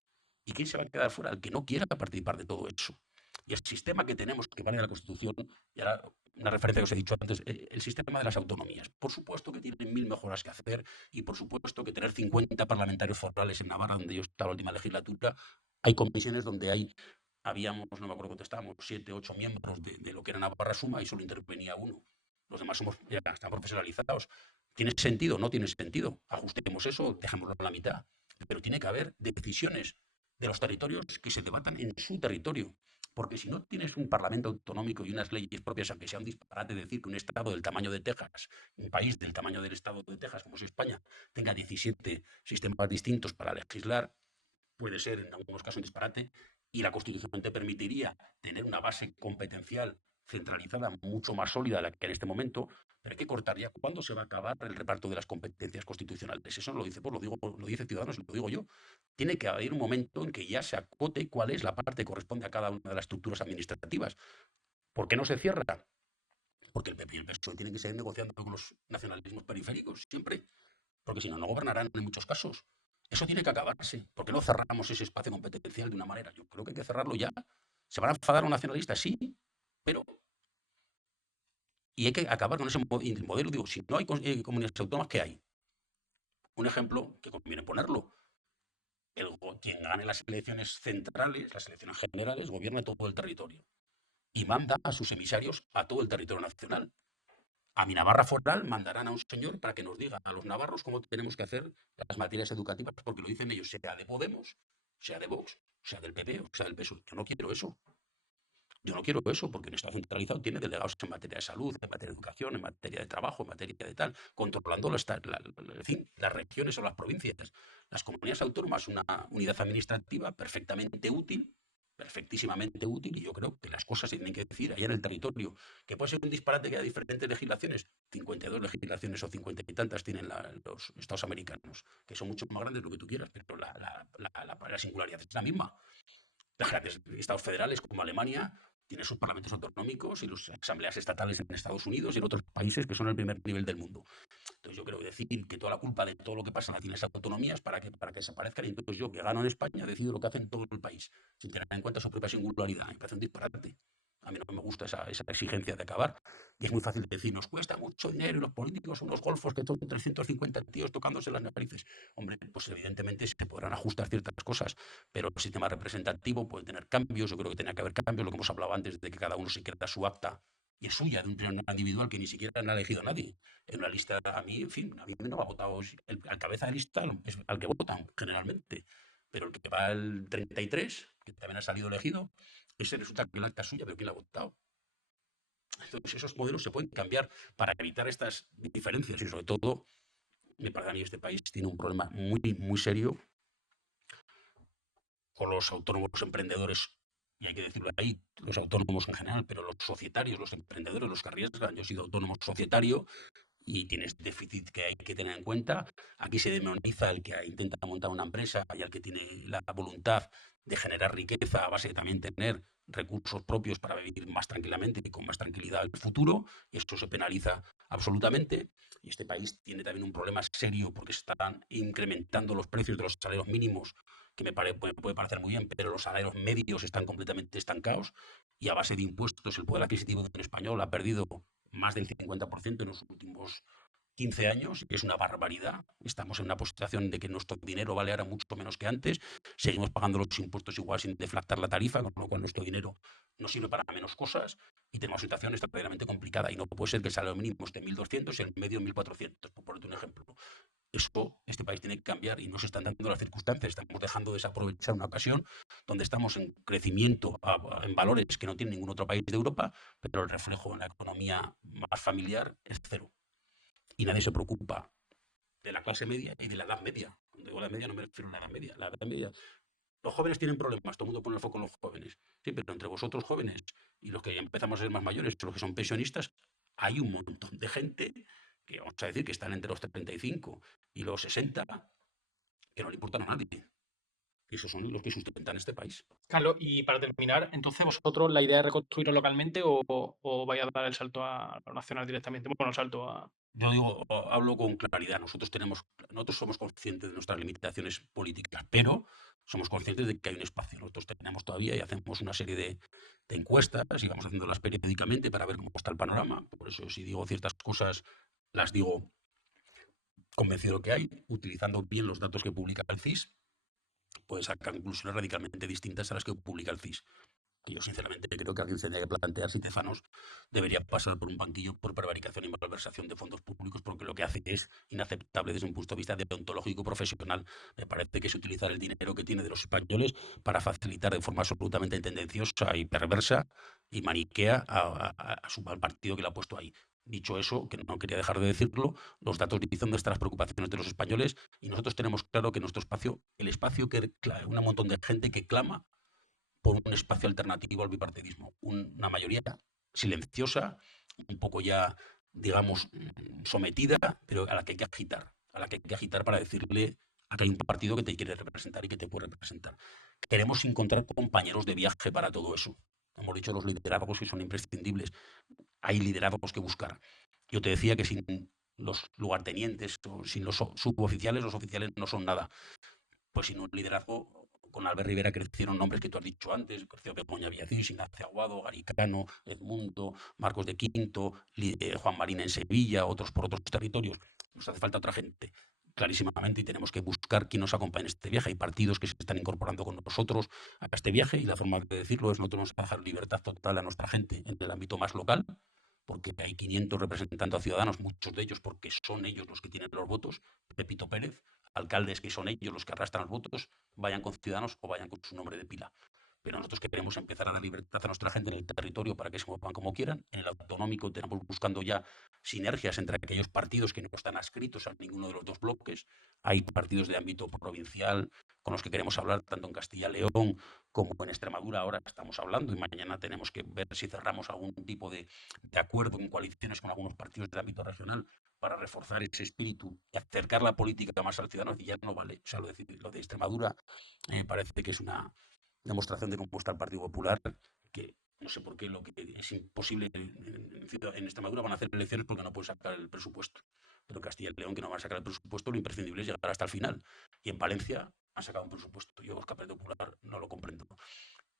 ¿Y quién se va a quedar fuera? El que no quiera participar de todo eso. Y el sistema que tenemos, que vale de la Constitución, y ahora una referencia que os he dicho antes, el sistema de las autonomías. Por supuesto que tienen 1000 mejoras que hacer y por supuesto que tener 50 parlamentarios forales en Navarra, donde yo estaba la última legislatura, hay comisiones donde habíamos, no me acuerdo cuánto estábamos, 7, 8 miembros de lo que era Navarra Suma y solo intervenía uno. Los demás ya están profesionalizados. ¿Tiene sentido? No tiene sentido. Ajustemos eso, dejémoslo a la mitad. Pero tiene que haber decisiones de los territorios que se debatan en su territorio. Porque si no tienes un parlamento autonómico y unas leyes propias, aunque sea un disparate decir que un estado del tamaño de Texas, un país del tamaño del estado de Texas, como es España, tenga 17 sistemas distintos para legislar, puede ser en algunos casos un disparate, y la Constitución te permitiría tener una base competencial centralizada mucho más sólida de la que en este momento, pero hay que cortar ya. ¿Cuándo se va a acabar el reparto de las competencias constitucionales? Eso no lo dice, pues lo dice Ciudadanos, lo digo yo. Tiene que haber un momento en que ya se acote cuál es la parte que corresponde a cada una de las estructuras administrativas. ¿Por qué no se cierra? Porque el PP y el PSOE tienen que seguir negociando con los nacionalismos periféricos, siempre, porque si no, no gobernarán en muchos casos. Eso tiene que acabarse. ¿Por qué no cerramos ese espacio competencial de una manera? Yo creo que hay que cerrarlo ya. ¿Se van a enfadar los nacionalistas? Sí, pero... Y hay que acabar con ese modelo. Digo, si no hay comunidades autónomas, ¿qué hay? Un ejemplo que conviene ponerlo. Quien gane las elecciones centrales, las elecciones generales, gobierna todo el territorio y manda a sus emisarios a todo el territorio nacional. A mi Navarra foral mandarán a un señor para que nos diga a los navarros cómo tenemos que hacer las materias educativas, porque lo dicen ellos, sea de Podemos, sea de Vox, sea del PP o sea del PSOE. Yo no quiero eso. Yo no quiero eso, porque un Estado centralizado tiene delegados en materia de salud, en materia de educación, en materia de trabajo, en materia de tal, controlando en fin, las regiones o las provincias. Las comunidades autónomas, una unidad administrativa perfectamente útil, perfectísimamente útil, y yo creo que las cosas se tienen que decir allá en el territorio. Que puede ser un disparate que haya diferentes legislaciones, 52 legislaciones o 50 y tantas tienen los estados americanos, que son mucho más grandes, lo que tú quieras, pero la singularidad es la misma. Las grandes estados federales como Alemania tienen sus parlamentos autonómicos y las asambleas estatales en Estados Unidos y en otros países que son el primer nivel del mundo. Entonces yo creo decir que toda la culpa de todo lo que pasa en las autonomías para que desaparezcan, y entonces yo, que gano en España, decido lo que hace en todo el país, sin tener en cuenta su propia singularidad. Me parece un disparate. A mí no me gusta esa exigencia de acabar. Y es muy fácil decir, nos cuesta mucho dinero y los políticos son unos golfos que son 350 tíos tocándose las narices. Hombre, pues evidentemente se podrán ajustar ciertas cosas, pero el sistema representativo puede tener cambios. Yo creo que tenía que haber cambios, lo que hemos hablado antes, de que cada uno se crea su acta y es suya, de un tribunal individual que ni siquiera ha elegido nadie. En una lista, a mí, en fin, a mí no me ha votado al cabeza de lista, es al que votan generalmente. Pero el que va al 33, que también ha salido elegido, ese resulta que el acta es suya, pero ¿quién la ha votado? Entonces, esos modelos se pueden cambiar para evitar estas diferencias y, sobre todo, me parece a mí este país tiene un problema muy, muy serio con los autónomos emprendedores, y hay que decirlo ahí, los autónomos en general, pero los societarios, los emprendedores, los que arriesgan. Yo he sido autónomo societario y tienes déficit que hay que tener en cuenta. Aquí se demoniza al que intenta montar una empresa y al que tiene la voluntad de generar riqueza a base de también tener recursos propios para vivir más tranquilamente y con más tranquilidad el futuro. Esto se penaliza absolutamente. Y este país tiene también un problema serio porque se están incrementando los precios de los salarios mínimos, que puede parecer muy bien, pero los salarios medios están completamente estancados y a base de impuestos el poder adquisitivo del español ha perdido más del 50% en los últimos 15 años, que es una barbaridad. Estamos en una posición de que nuestro dinero vale ahora mucho menos que antes. Seguimos pagando los impuestos igual sin deflactar la tarifa, con lo cual nuestro dinero no sirve para menos cosas y tenemos una situación extraordinariamente complicada. Y no puede ser que el salario mínimo esté en 1.200 y el medio en 1.400, por ponerte un ejemplo. Este país tiene que cambiar y no se están dando las circunstancias. Estamos dejando de desaprovechar una ocasión donde estamos en crecimiento en valores que no tiene ningún otro país de Europa, pero el reflejo en la economía más familiar es cero. Y nadie se preocupa de la clase media y de la edad media. Cuando digo la media no me refiero a la edad media. La edad media, los jóvenes tienen problemas, todo el mundo pone el foco en los jóvenes. Sí, pero entre vosotros jóvenes y los que empezamos a ser más mayores, los que son pensionistas, hay un montón de gente que vamos a decir que están entre los 35 y los 60, que no le importan a nadie. que esos son los que sustentan este país. Carlos, y para terminar, entonces vosotros la idea es reconstruirlo localmente o vais a dar el salto a lo nacional directamente. Bueno, el salto a... Yo digo, hablo con claridad, nosotros somos conscientes de nuestras limitaciones políticas, pero somos conscientes de que hay un espacio. Nosotros tenemos todavía y hacemos una serie de encuestas y vamos haciéndolas periódicamente para ver cómo está el panorama. Por eso, si digo ciertas cosas, las digo convencido que hay, utilizando bien los datos que publica el CIS, puede sacar conclusiones radicalmente distintas a las que publica el CIS. Y yo sinceramente creo que alguien se tendría que plantear si Tezanos debería pasar por un banquillo por prevaricación y malversación de fondos públicos, porque lo que hace es inaceptable desde un punto de vista deontológico profesional. Me parece que es utilizar el dinero que tiene de los españoles para facilitar de forma absolutamente tendenciosa y perversa y maniquea al partido que le ha puesto ahí. Dicho eso, que no quería dejar de decirlo, los datos dicen dónde están las preocupaciones de los españoles y nosotros tenemos claro que nuestro espacio, el espacio que un montón de gente que clama por un espacio alternativo al bipartidismo. Una mayoría silenciosa, un poco ya, digamos, sometida, pero a la que hay que agitar, para decirle a que hay un partido que te quiere representar y que te puede representar. Queremos encontrar compañeros de viaje para todo eso. Hemos dicho los liderazgos que son imprescindibles. Hay liderazgos que buscar. Yo te decía que sin los lugartenientes o sin los suboficiales, los oficiales no son nada. Pues sin un liderazgo, con Albert Rivera crecieron nombres que tú has dicho antes, creció Begoña Villacís, Ignacio Aguado, Garicano, Edmundo, Marcos de Quinto, Juan Marín en Sevilla, otros por otros territorios. Nos hace falta otra gente, clarísimamente, y tenemos que buscar quién nos acompañe en este viaje. Hay partidos que se están incorporando con nosotros a este viaje y la forma de decirlo es nosotros vamos a dejar libertad total a nuestra gente en el ámbito más local, porque hay 500 representando a ciudadanos, muchos de ellos porque son ellos los que tienen los votos. Pepito Pérez, alcaldes que son ellos los que arrastran los votos, vayan con Ciudadanos o vayan con su nombre de pila. Pero nosotros queremos empezar a dar libertad a nuestra gente en el territorio para que se muevan como quieran. En el autonómico tenemos buscando ya sinergias entre aquellos partidos que no están adscritos a ninguno de los dos bloques. Hay partidos de ámbito provincial con los que queremos hablar, tanto en Castilla y León como en Extremadura. Ahora estamos hablando y mañana tenemos que ver si cerramos algún tipo de acuerdo en coaliciones con algunos partidos del ámbito regional para reforzar ese espíritu y acercar la política más al ciudadano, y ya no vale. O sea, lo de Extremadura me parece que es una demostración de cómo está el Partido Popular, que no sé por qué lo que es imposible en Extremadura van a hacer elecciones porque no pueden sacar el presupuesto. Pero Castilla y León, que no van a sacar el presupuesto, lo imprescindible es llegar hasta el final. Y en Valencia han sacado un presupuesto. Yo, el Partido Popular, no lo comprendo.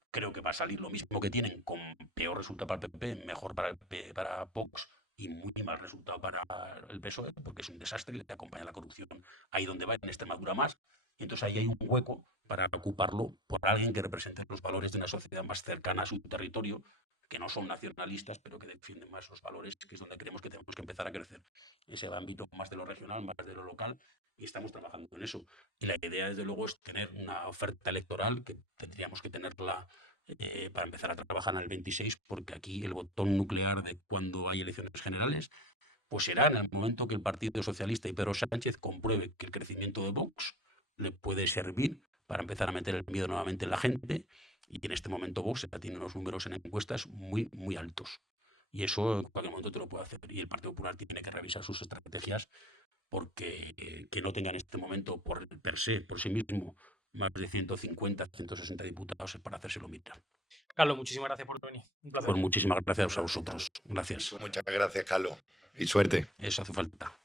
Creo que va a salir lo mismo que tienen, con peor resultado para el PP, mejor para Vox y muy mal resultado para el PSOE, porque es un desastre y le acompaña la corrupción ahí donde va, en Extremadura más. Y entonces ahí hay un hueco para ocuparlo por alguien que represente los valores de una sociedad más cercana a su territorio, que no son nacionalistas, pero que defienden más los valores, que es donde creemos que tenemos que empezar a crecer. Ese ámbito más de lo regional, más de lo local, y estamos trabajando en eso. Y la idea, desde luego, es tener una oferta electoral que tendríamos que tenerla para empezar a trabajar en el 26, porque aquí el botón nuclear de cuando hay elecciones generales, pues será en el momento que el Partido Socialista y Pedro Sánchez compruebe que el crecimiento de Vox le puede servir para empezar a meter el miedo nuevamente en la gente, y en este momento Vox ya tiene unos números en encuestas muy, muy altos. Y eso en cualquier momento te lo puede hacer. Y el Partido Popular tiene que revisar sus estrategias, porque que no tenga en este momento per se, por sí mismo, más de 150, 160 diputados es para hacérselo mirar. Carlos, muchísimas gracias por venir. Un placer. Pues muchísimas gracias a vosotros. Gracias. Muchas gracias, Carlos. Y suerte. Eso hace falta.